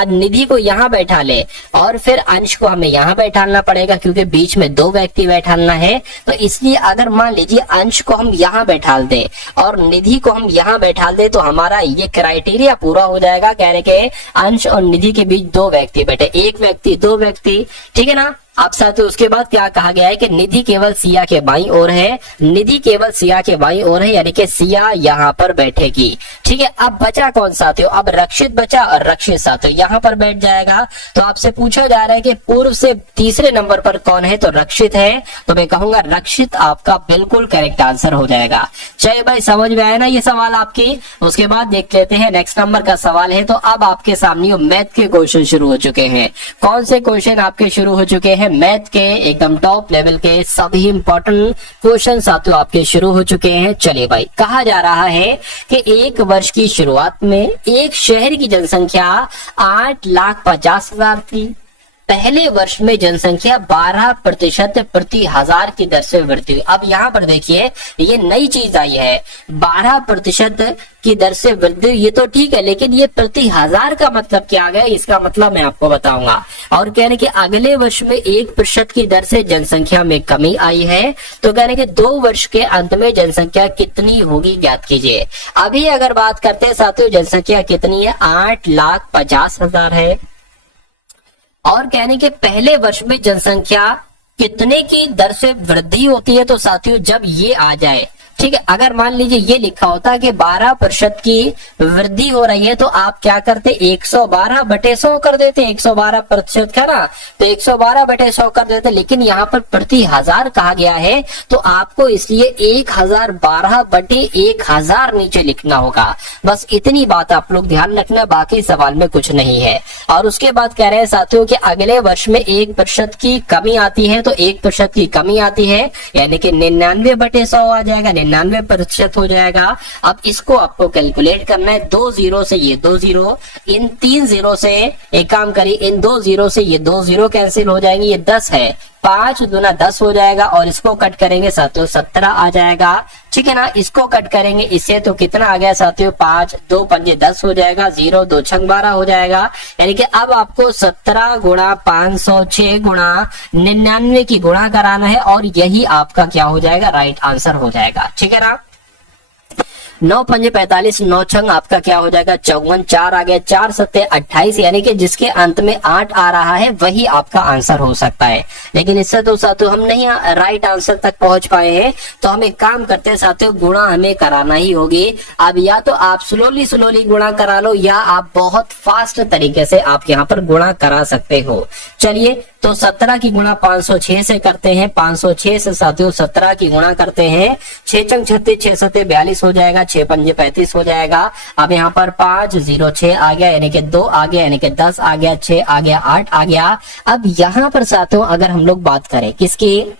निधि को यहाँ बैठा ले और फिर अंश को हमें यहाँ बैठाना पड़ेगा, क्योंकि बीच में 2 व्यक्ति बैठाना है। तो इसलिए अगर मान लीजिए अंश को हम यहाँ बैठाल दे और निधि को हम यहाँ बैठाल दे तो हमारा ये क्राइटेरिया पूरा हो जाएगा, कह रहे कि अंश और निधि के बीच 2 व्यक्ति बैठे, 1 व्यक्ति 2 व्यक्ति, ठीक है ना। अब साथियों उसके बाद क्या कहा गया है कि निधि केवल सिया के बाईं ओर है, निधि केवल सिया के बाईं ओर है, यानी कि सिया यहाँ पर बैठेगी, ठीक है। अब बचा कौन साथियों, अब रक्षित बचा और रक्षित साथियों यहाँ पर बैठ जाएगा। तो आपसे पूछा जा रहा है कि पूर्व से तीसरे नंबर पर कौन है, तो रक्षित है, तो मैं कहूंगा रक्षित आपका बिल्कुल करेक्ट आंसर हो जाएगा। चलिए भाई समझ में आया ना ये सवाल आपकी। उसके बाद देख लेते हैं नेक्स्ट नंबर का सवाल है। तो अब आपके सामने मैथ के क्वेश्चन शुरू हो चुके हैं। कौन से क्वेश्चन आपके शुरू हो चुके हैं, मैथ के एकदम टॉप लेवल के सभी इंपॉर्टेंट क्वेश्चन साथियों आपके शुरू हो चुके हैं। चलिए भाई, कहा जा रहा है कि एक वर्ष की शुरुआत में एक शहर की जनसंख्या 8,50,000 थी। पहले वर्ष में जनसंख्या 12% प्रति हजार की दर से वृद्धि हुई। अब यहाँ पर देखिए ये नई चीज आई है, 12% की दर से वृद्धि, ये तो ठीक है, लेकिन ये प्रति हजार का मतलब क्या आ गया, इसका मतलब मैं आपको बताऊंगा। और कह रहे कि अगले वर्ष में 1% की दर से जनसंख्या में कमी आई है। तो कह रहे कि 2 वर्ष के अंत में जनसंख्या कितनी होगी ज्ञात कीजिए। अभी अगर बात करते हैं साथियों जनसंख्या कितनी है, 8,50,000 है। और कहने के पहले वर्ष में जनसंख्या कितने की दर से वृद्धि होती है, तो साथियों जब ये आ जाए, ठीक है, अगर मान लीजिए ये लिखा होता है कि 12% की वृद्धि हो रही है, तो आप क्या करते, 112/100 कर देते, 112% का ना, तो 112/100 कर देते। लेकिन यहाँ पर प्रति हजार कहा गया है, तो आपको इसलिए 1012/1000 नीचे लिखना होगा। बस इतनी बात आप लोग ध्यान रखना, बाकी सवाल में कुछ नहीं है। और उसके बाद कह रहे हैं साथियों कि अगले वर्ष में 1% की कमी आती है, तो 1% की कमी आती है, यानी कि 99/100 आ जाएगा, 99% हो जाएगा। अब इसको आपको कैलकुलेट करना है, 2 जीरो से ये 2 जीरो, इन 3 जीरो से एक काम करिए, इन 2 जीरो से ये 2 जीरो कैंसिल हो जाएंगे, ये 10 है, 5 दूना 10 हो जाएगा। और इसको कट करेंगे साथियों 17 आ जाएगा, ठीक है ना। इसको कट करेंगे इससे तो कितना आ गया साथियों, 5 2 पंजे 10 हो जाएगा, 0 2 छंग 12 हो जाएगा। यानी कि अब आपको 17 गुणा 506 गुणा 99 की गुणा कराना है, और यही आपका क्या हो जाएगा, राइट आंसर हो जाएगा, ठीक है ना। 9 पंजे 45, 9 छंग आपका क्या हो जाएगा, 54, 4 आ गया, 4 सत्ते 28, यानी कि जिसके अंत में 8 आ रहा है वही आपका आंसर हो सकता है। लेकिन इससे तो साथियों हम नहीं राइट आंसर तक पहुंच पाए हैं, तो हम एक काम करते हैं साथियों, गुणा हमें कराना ही होगी। अब या तो आप स्लोली गुणा करा लो, या आप बहुत फास्ट तरीके से आप यहाँ पर गुणा करा सकते हो। चलिए, तो 17 की गुणा 506 से करते हैं, 506 से साथियों 17 की गुणा करते हैं, 6 चंग 36, 6 सत्ते 42 हो जाएगा, 6 पंजे 35 हो जाएगा। अब यहाँ पर 5 0 6 आ गया, यानी कि 2 आ गया, यानी कि 10 आ गया, 6 आ गया, 8 आ गया। अब यहाँ पर साथियों अगर हम लोग बात करें किसकी,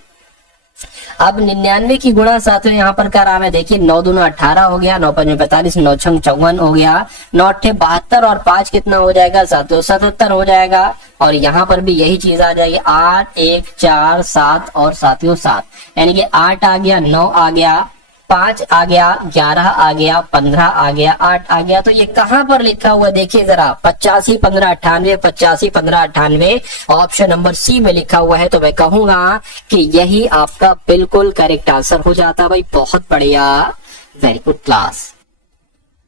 अब 99 की गुणा साथियों यहाँ पर कर रहा है, देखिए 9 दूना 18 हो गया, 9 पंजे 45, 9 छंग 54 हो गया, 9 अट्ठे 72 और 5 कितना हो जाएगा साथियों, 77 हो जाएगा। और यहाँ पर भी यही चीज आ जाएगी, 8 1 4 7 और साथियों 7, यानी कि 8 आ गया, 9 आ गया, 5 आ गया, 11 आ गया, 15 आ गया, 8 आ गया। तो ये कहां पर लिखा हुआ है देखिए जरा, 85 15 98, 85 15 98 ऑप्शन नंबर सी में लिखा हुआ है। तो मैं कहूंगा कि यही आपका बिल्कुल करेक्ट आंसर हो जाता है भाई, बहुत बढ़िया, वेरी गुड क्लास।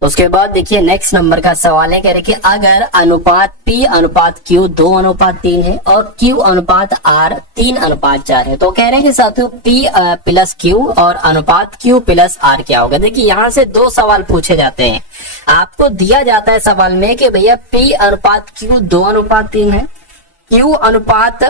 उसके बाद देखिए नेक्स्ट नंबर का सवाल है, कह रहे कि अगर अनुपात P अनुपात Q 2:3 है और Q अनुपात R 3:4 है, तो कह रहे हैं कि साथियों P प्लस Q और अनुपात Q प्लस R क्या होगा। देखिए यहाँ से 2 सवाल पूछे जाते हैं, आपको दिया जाता है सवाल में कि भैया P अनुपात Q 2:3 है, Q अनुपात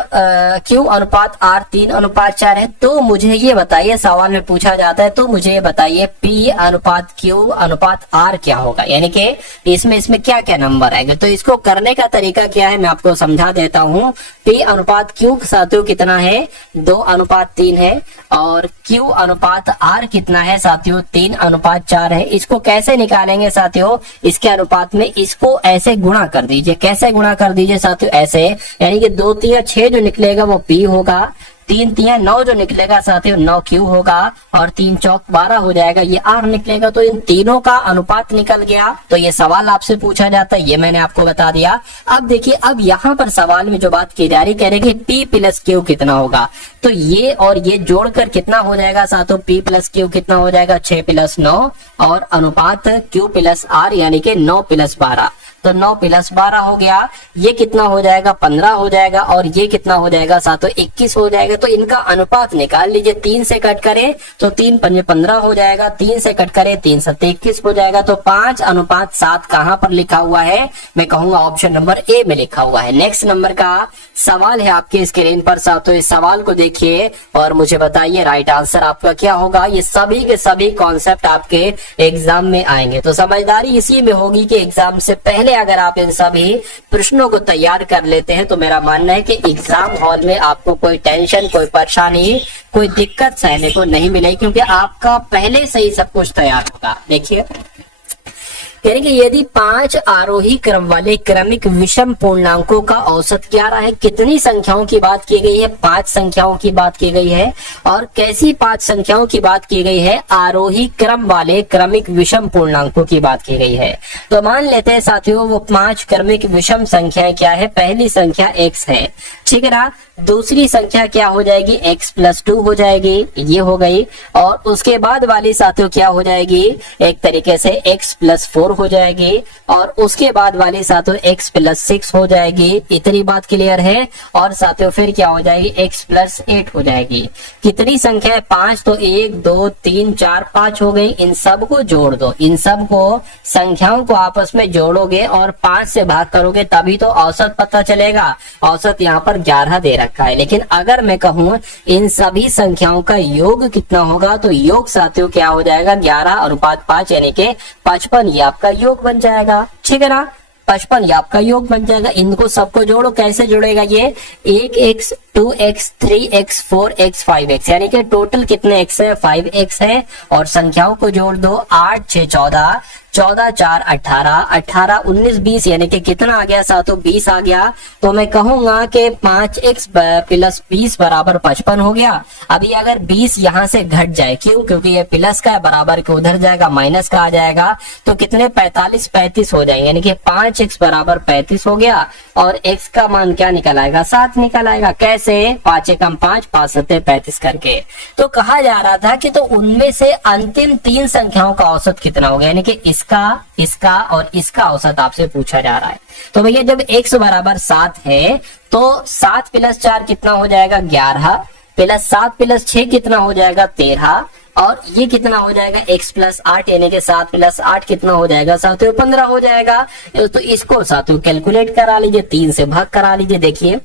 R 3:4 है, तो मुझे ये बताइए, सवाल में पूछा जाता है तो मुझे ये बताइए P अनुपात Q अनुपात R क्या होगा, यानी कि इसमें क्या क्या नंबर आएंगे। तो इसको करने का तरीका क्या है मैं आपको समझा देता हूँ। P अनुपात Q साथियों कितना है, 2:3 है, और Q अनुपात R कितना है साथियों, 3:4 है। इसको कैसे निकालेंगे साथियों, इसके अनुपात में इसको ऐसे गुणा कर दीजिए। कैसे गुणा कर दीजिए साथियों, ऐसे, यानी कि 2 3 6 जो निकलेगा वो P होगा, 3 तिया 9 जो निकलेगा साथियों 9 क्यू होगा और 3 चौक 12 हो जाएगा, ये आर निकलेगा। तो इन तीनों का अनुपात निकल गया। तो ये सवाल आपसे पूछा जाता है, ये मैंने आपको बता दिया। अब देखिए, अब यहाँ पर सवाल में जो बात की जा रही कह रहे कि पी प्लस क्यू कितना होगा। तो ये और ये जोड़कर कितना हो जाएगा साथियों, पी प्लस क्यू कितना हो जाएगा 6 प्लस 9 और अनुपात क्यू प्लस आर यानी कि 9 प्लस 12। तो 9 प्लस 12 हो गया, ये कितना हो जाएगा 15 हो जाएगा और ये कितना हो जाएगा साथियों 21 हो जाएगा। तो इनका अनुपात निकाल लीजिए, 3 से कट करें तो 3 पंजे 15 हो जाएगा, 3 से कट करें 3 सत्ते 21 हो जाएगा। तो 5:7 कहां पर लिखा हुआ है, मैं कहूंगा ऑप्शन नंबर ए में लिखा हुआ है। नेक्स्ट नंबर का सवाल है आपके स्क्रीन पर साथियों, इस सवाल को देखिए और मुझे बताइए राइट आंसर आपका क्या होगा। ये सभी के सभी कॉन्सेप्ट आपके एग्जाम में आएंगे, तो समझदारी इसी में होगी कि एग्जाम से पहले अगर आप इन सभी प्रश्नों को तैयार कर लेते हैं तो मेरा मानना है कि एग्जाम हॉल में आपको कोई टेंशन, कोई परेशानी, कोई दिक्कत सहने को नहीं मिलेगी, क्योंकि आपका पहले से ही सब कुछ तैयार होगा। देखिए यानी कि यदि 5 आरोही क्रम वाले क्रमिक विषम पूर्णांकों का औसत क्या रहा है, कितनी संख्याओं की बात की गई है, 5 संख्याओं की बात की गई है। और कैसी 5 संख्याओं की बात की गई है, आरोही क्रम वाले क्रमिक विषम पूर्णांकों की बात की गई है। तो मान लेते हैं साथियों वो 5 क्रमिक विषम संख्याएं क्या है, पहली संख्या x है, ठीक है ना। दूसरी संख्या क्या हो जाएगी, x प्लस 2 हो जाएगी, ये हो गई। और उसके बाद वाली साथियों क्या हो जाएगी, एक तरीके से x प्लस 4 हो जाएगी। और उसके बाद वाली साथियों x प्लस 6 हो जाएगी। इतनी बात क्लियर है। और साथियों फिर क्या हो जाएगी, x प्लस 8 हो जाएगी। कितनी संख्या है, 5। तो 1 2 3 4 5 हो गई। इन सब को जोड़ दो, इन सब को संख्याओं को आपस में जोड़ोगे और 5 से भाग करोगे तभी तो औसत पता चलेगा। औसत यहाँ पर 11 दे रखा है, लेकिन अगर मैं कहूं इन सभी संख्याओं का योग कितना होगा, तो योग साथियों क्या हो जाएगा 11:5 यानी कि 55 ये आपका योग बन जाएगा, ठीक है ना। 55 ये आपका योग बन जाएगा। इनको सबको जोड़ो, कैसे जुड़ेगा ये, 1x 2x 3x 4x 5x यानी कि टोटल कितने x है, 5x है। और संख्याओं को जोड़ दो, 8 6 14 14 4 18 18 19 20 यानी कि कितना आ गया साथियों 20 आ गया। तो मैं कहूंगा कि 5x प्लस 20 बराबर 55 हो गया। अभी अगर 20 यहाँ से घट जाए, क्यों, क्योंकि ये प्लस का है, बराबर के उधर जाएगा, माइनस का आ जाएगा। तो कितने 45 35 हो जाएंगे, यानी कि 5x बराबर 35 हो गया। और x का मान क्या निकल आएगा, 7 निकल आएगा। कैसे, 5 एकम 5 5 सत्ते 35 करके। तो कहा जा रहा था कि तो उनमें से अंतिम 3 संख्याओं का औसत कितना होगा, यानी कि इसका और इसका औसत आपसे पूछा जा रहा है। तो भैया जब x बराबर 7 है तो 7 प्लस 4 कितना हो जाएगा 11 प्लस 7 प्लस 6 कितना हो जाएगा 13 और ये कितना हो जाएगा x प्लस 8 यानी कि 7 प्लस 8 कितना हो जाएगा साथियों 15 हो जाएगा। तो इसको साथियों कैलकुलेट करा लीजिए, 3 से भाग करा लीजिए। देखिए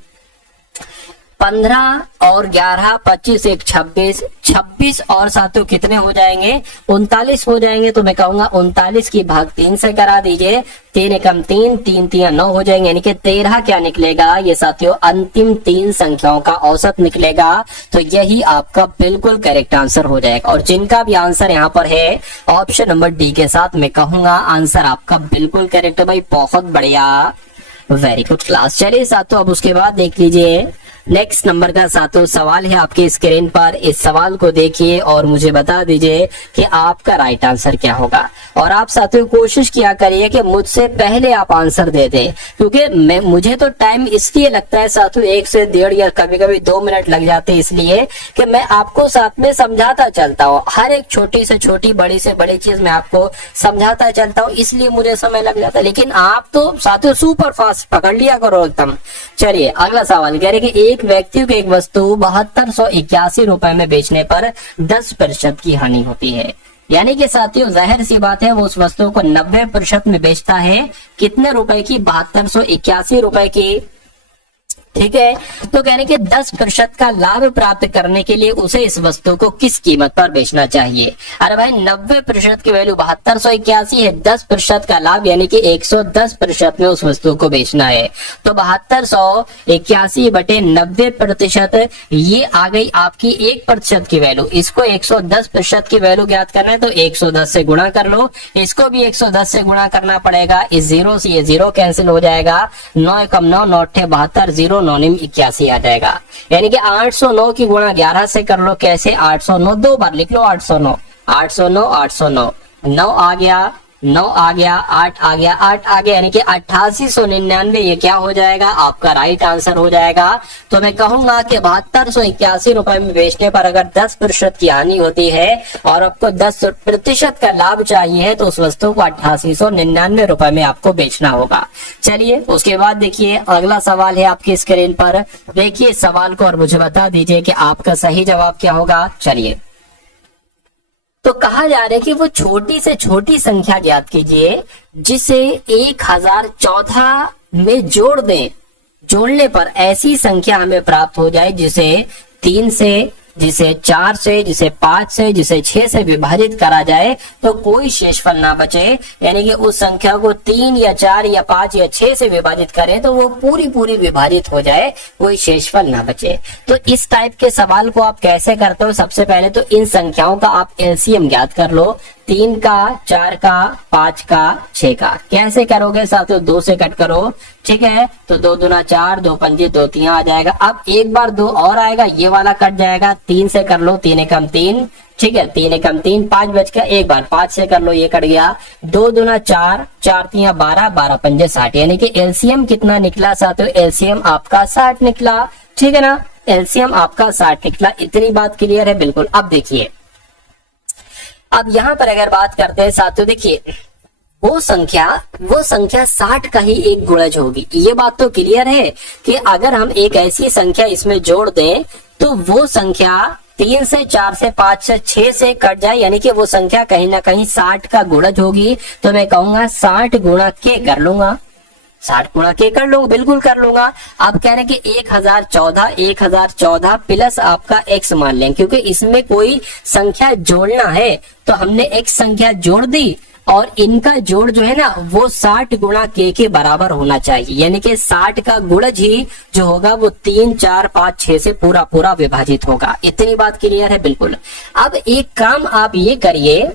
15 और 11 25 1 26 26 और साथियों कितने हो जाएंगे 39 हो जाएंगे। तो मैं कहूंगा 39 की भाग 3 से करा दीजिए, 3 एकम 3 3 3 9 हो जाएंगे, यानी कि 13 क्या निकलेगा ये साथियों अंतिम 3 संख्याओं का औसत निकलेगा। तो यही आपका बिल्कुल करेक्ट आंसर हो जाएगा। और जिनका भी आंसर यहाँ पर है ऑप्शन नंबर डी के साथ, मैं कहूंगा आंसर आपका बिल्कुल करेक्ट है भाई, बहुत बढ़िया, वेरी गुड क्लास। चलिए साथियों अब उसके बाद देख लीजिए नेक्स्ट नंबर का साथियों सवाल है आपके स्क्रीन पर। इस सवाल को देखिए और मुझे बता दीजिए कि आपका राइट आंसर क्या होगा। और आप साथियों कोशिश किया करिए कि मुझसे पहले आप आंसर दे दें, क्योंकि मुझे तो टाइम इसलिए लगता है साथियों 1 से 1.5 या कभी कभी 2 मिनट लग जाते हैं, इसलिए कि मैं आपको साथ में समझाता चलता हूँ। हर एक छोटी से छोटी, बड़ी से बड़ी चीज मैं आपको समझाता चलता हूँ, इसलिए मुझे समय लग जाता है। लेकिन आप तो साथियों सुपर फास्ट पकड़ लिया करो एकदम। चलिए अगला सवाल कह रहे कि एक व्यक्ति को एक वस्तु 7281 रुपए में बेचने पर 10% की हानि होती है, यानी कि साथियों जाहिर सी बात है वो उस वस्तु को 90% में बेचता है। कितने रुपए की, 7281 रुपए की, ठीक है। तो कहने के 10% का लाभ प्राप्त करने के लिए उसे इस वस्तु को किस कीमत पर बेचना चाहिए। अरे भाई 90% की वैल्यू 7281 है, 10% का लाभ यानी कि 110% में उस वस्तु को बेचना है। तो 7281 बटे 90% ये आ गई आपकी 1% की वैल्यू। इसको 110% की वैल्यू ज्ञात करना है तो 110 से गुणा कर लो, इसको भी 110 से गुणा करना पड़ेगा। इस 0 से ये 0 कैंसिल हो जाएगा, 9 एकम 9 9 72 0 9 81 आ जाएगा। यानी कि 809 की गुणा 11 से कर लो, कैसे 809, 2 बार लिख लो 809, 809, 809, 9 आ गया, 9 आ गया, 8 आ गया, 8 आ गया, यानी कि 8899 ये क्या हो जाएगा, आपका राइट आंसर हो जाएगा। तो मैं कहूंगा कि 7281 रुपए में बेचने पर अगर 10% की हानि होती है और आपको 10% का लाभ चाहिए तो उस वस्तु को 8899 रुपए में आपको बेचना होगा। चलिए उसके बाद देखिए अगला सवाल है आपकी स्क्रीन पर, देखिए सवाल को और मुझे बता दीजिए कि आपका सही जवाब क्या होगा। चलिए, तो कहा जा रहा है कि वो छोटी से छोटी संख्या ज्ञात कीजिए जिसे 1014 में जोड़ दें, जोड़ने पर ऐसी संख्या हमें प्राप्त हो जाए जिसे 3 से, जिसे 4 से, जिसे 5 से, जिसे 6 से विभाजित करा जाए तो कोई शेषफल ना बचे। यानी कि उस संख्या को 3 या 4 या 5 या 6 से विभाजित करें तो वो पूरी विभाजित हो जाए, कोई शेषफल ना बचे। तो इस टाइप के सवाल को आप कैसे करते हो, सबसे पहले तो इन संख्याओं का आप एलसीएम ज्ञात कर लो, 3 का, 4 का, 5 का, 6 का। कैसे करोगे साथियों, 2 से कट करो, ठीक है, तो 2 दूना 4, 2 पंजे 2 3 आ जाएगा। अब एक बार 2 और आएगा, ये वाला कट जाएगा, 3 से कर लो, 3 एकम 3, ठीक है, 3 एकम 3, 5 बच गया, एक बार 5 से कर लो, ये कट गया, 2 दूना 4, 4 3 12, 12 पंजे 60, यानी कि एलसीएम कितना निकला साथियों, एलसीएम आपका 60 निकला, ठीक है ना, एलसीएम आपका 60 निकला। इतनी बात क्लियर है बिल्कुल। अब देखिए, अब यहां पर अगर बात करते हैं साथियों, देखिए वो संख्या 60 का ही एक गुणज होगी। ये बात तो क्लियर है कि अगर हम एक ऐसी संख्या इसमें जोड़ दें तो वो संख्या 3 से, 4 से, 5 से, 6 से कट जाए, यानी कि वो संख्या कहीं ना कहीं 60 का गुणज होगी। तो मैं कहूंगा 60 गुणा के कर लूंगा, 60 गुणा के कर लूंगा, बिल्कुल कर लूंगा। आप कह रहे हैं कि 1014 प्लस आपका x मान लें, क्योंकि इसमें कोई संख्या जोड़ना है तो हमने x संख्या जोड़ दी और इनका जोड़ जो है ना वो 60 गुणा के बराबर होना चाहिए, यानी कि 60 का गुणज ही जो होगा वो 3, 4, 5, 6 से पूरा विभाजित होगा। इतनी बात क्लियर है बिल्कुल। अब एक काम आप ये करिए,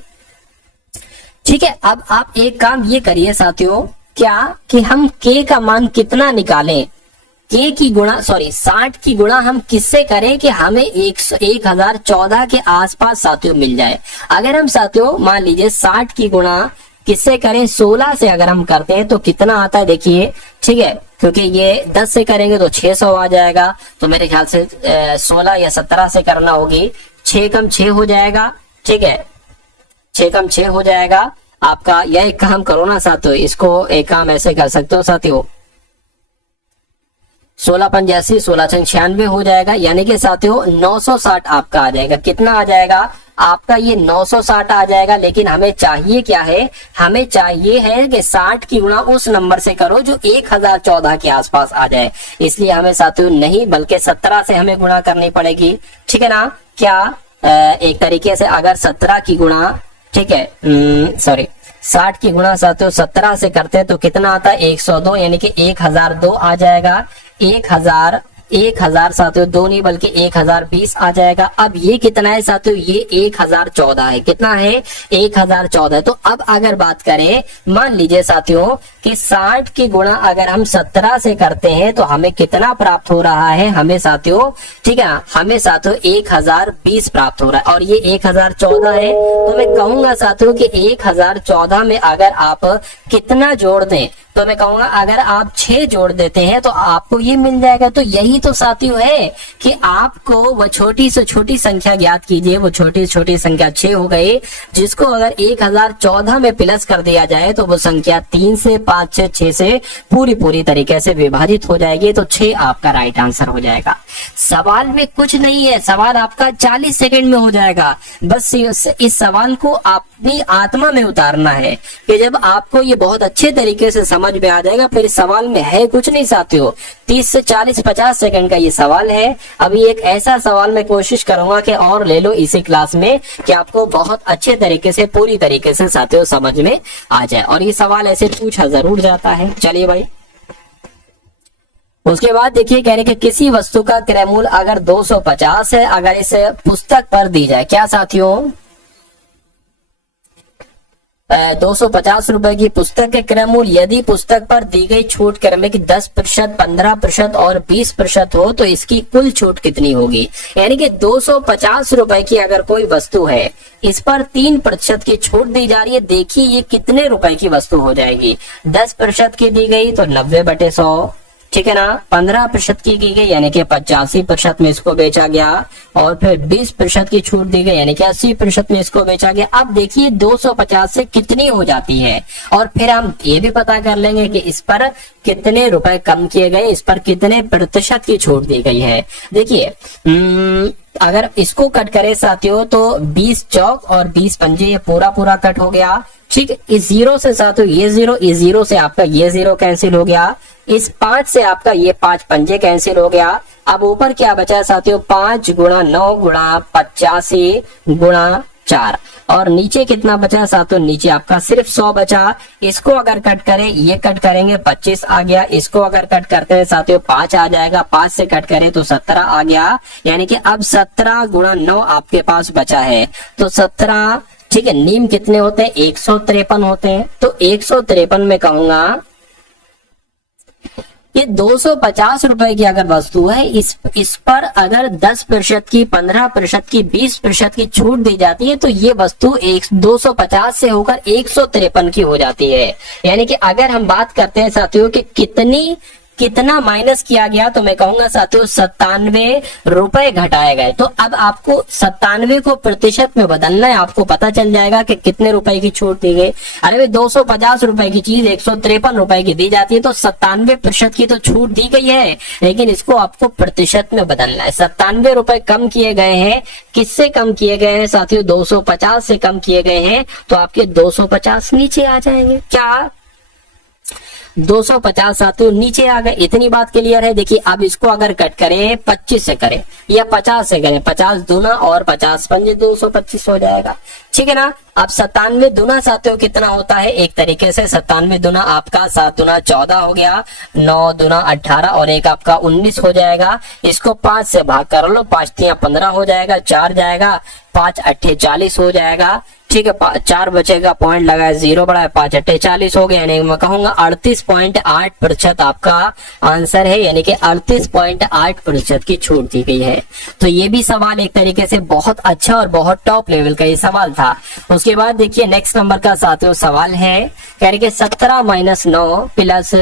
ठीक है, अब आप एक काम ये करिए साथियों, क्या कि हम k का मान कितना निकालें, k की गुणा 60 की गुणा हम किससे करें कि हमें 1014 के आसपास साथियों मिल जाए। अगर हम साथियों मान लीजिए 60 की गुणा किससे करें, 16 से अगर हम करते हैं तो कितना आता है देखिए, ठीक है, क्योंकि ये 10 से करेंगे तो 600 आ जाएगा, तो मेरे ख्याल से 16 या 17 से करना होगी, 6 कम 6 हो जाएगा, ठीक है, 6 कम 6 हो जाएगा आपका। यह एक काम करो ना साथियों, इसको एक काम ऐसे कर सकते हो साथियों, 16 पंजे 80, 16 छंग 96 हो जाएगा, यानी कि साथियों 960 आपका आ जाएगा। कितना आ जाएगा आपका, ये 960 आ जाएगा। लेकिन हमें चाहिए क्या है, हमें चाहिए है कि 60 की गुणा उस नंबर से करो जो 1014 के आसपास आ जाए, इसलिए हमें साथियों नहीं बल्कि 17 से हमें गुणा करनी पड़ेगी, ठीक है ना। क्या एक तरीके से अगर 17 की गुणा, ठीक है, 60 की गुणा साथियों 17 से करते हैं तो कितना आता है, 102, यानी कि 1002 आ जाएगा। 1000 साथियों 2 नहीं बल्कि 1020 आ जाएगा। अब ये कितना है साथियों, ये 1014 है। कितना है, 1014 है। तो अब अगर बात करें, मान लीजिए साथियों कि 60 की गुणा अगर हम 17 से करते हैं तो हमें कितना प्राप्त हो रहा है, हमें साथियों, ठीक है, हमें साथियों 1020 प्राप्त हो रहा है और ये 1014 है। तो मैं कहूंगा साथियों कि 1014 में अगर आप कितना जोड़ दें, तो मैं कहूंगा अगर आप 6 जोड़ देते हैं तो आपको ये मिल जाएगा। तो यही तो साथियों है कि आपको वो छोटी से छोटी संख्या ज्ञात कीजिए, वो छोटी से छोटी संख्या 6 हो गई, जिसको अगर 1014 में प्लस कर दिया जाए तो वो संख्या 3 से 5 से 6 से पूरी तरीके से विभाजित हो जाएगी। तो 6 आपका राइट आंसर हो जाएगा। सवाल में कुछ नहीं है, सवाल आपका 40 सेकंड में हो जाएगा। बस इस सवाल को अपनी आत्मा में उतारना है कि जब आपको ये बहुत अच्छे तरीके से समझ में आ जाएगा, फिर इस सवाल में है कुछ नहीं साथियों। 30 से 40-50 सेकंड का ये सवाल है। अभी एक ऐसा सवाल मैं कोशिश करूंगा कि और ले लो इसी क्लास में कि आपको बहुत अच्छे तरीके से पूरी तरीके से साथियों समझ में आ जाए। और ये सवाल ऐसे पूछा जरूर जाता है। चलिए भाई, उसके बाद देखिए कह रहे कि किसी वस्तु का क्रय मूल्य अगर 250 है, अगर इसे पुस्तक पर दी जाए, क्या साथियों, 250 रुपए की पुस्तक के क्रय मूल्य यदि पुस्तक पर दी गई छूट क्रमिक 10%, 15% और 20% हो तो इसकी कुल छूट कितनी होगी। यानी कि 250 रुपए की अगर कोई वस्तु है, इस पर 3% की छूट दी जा रही है। देखिए ये कितने रुपए की वस्तु हो जाएगी। 10% की दी गई तो 90/100, ठीक है ना। 15% की गई यानी कि 85% में इसको बेचा गया, और फिर 20% की छूट दी गई यानी कि 80% में इसको बेचा गया। अब देखिए 250 से कितनी हो जाती है, और फिर हम ये भी पता कर लेंगे कि इस पर कितने रुपए कम किए गए, इस पर कितने प्रतिशत की छूट दी गई है। देखिए अगर इसको कट करें साथियों तो 20 चौक और 20 पंजे, ये पूरा कट हो गया। ठीक, इस 0 से साथियों ये 0, इस 0 से आपका ये 0 कैंसिल हो गया, इस 5 से आपका ये 5 पंजे कैंसिल हो गया। अब ऊपर क्या बचा साथियों, 5 गुणा 9 गुणा 85 गुणा 4, और नीचे कितना बचा साथियों, नीचे आपका सिर्फ 100 बचा। इसको अगर कट करें, ये कट करेंगे 25 आ गया, इसको अगर कट करते हैं साथियों 5 आ जाएगा, 5 से कट करें तो 17 आ गया। यानी कि अब 17 गुणा 9 आपके पास बचा है, तो 17, ठीक है। नीम कितने होते हैं, 153 होते हैं, तो 153 में कहूंगा ये 250 रुपए की अगर वस्तु है, इस पर अगर 10% की, 15% की, 20% की छूट दी जाती है तो ये वस्तु 250 से होकर 153 की हो जाती है। यानी कि अगर हम बात करते हैं साथियों कि कितना माइनस किया गया, तो मैं कहूंगा साथियों 97 रुपए घटाए गए। तो अब आपको 97 को प्रतिशत में बदलना है, आपको पता चल जाएगा कि कितने रुपए की छूट दी गई। अरे भाई 250 रुपए की चीज 153 रुपए की दी जाती है, तो 97% की तो छूट दी गई है, लेकिन इसको आपको प्रतिशत में बदलना है। 97 रुपए कम किए गए हैं, किससे कम किए गए हैं साथियों, 250 से कम किए गए हैं, तो आपके 250 नीचे आ जाएंगे। क्या 250 साथियों नीचे आ गए, इतनी बात क्लियर है। देखिए अब इसको अगर कट करें 25 से करें या 50 से करें, 50 दूना और 50 पंजे 225 हो जाएगा, ठीक है ना। अब 97 दूना साथियों कितना होता है, एक तरीके से 97 दूना आपका 7 दूना 14 हो गया, 9 दूना 18 और एक आपका 19 हो जाएगा। इसको 5 से भाग कर लो, 5 3 15 हो जाएगा, 4 जाएगा, 5 8 40 हो जाएगा, ठीक है। 4 बचेगा, पॉइंट लगाए 0 बढ़ाए, 5 8 40 हो गया। यानी मैं कहूंगा 38.8% आपका आंसर है, यानी कि 38.8% की छूट दी गई है। तो ये भी सवाल एक तरीके से बहुत अच्छा और बहुत टॉप लेवल का ये सवाल था। उसके बाद देखिए नेक्स्ट नंबर का साथियों सवाल है, कह रहे कि 17 - 9 प्लस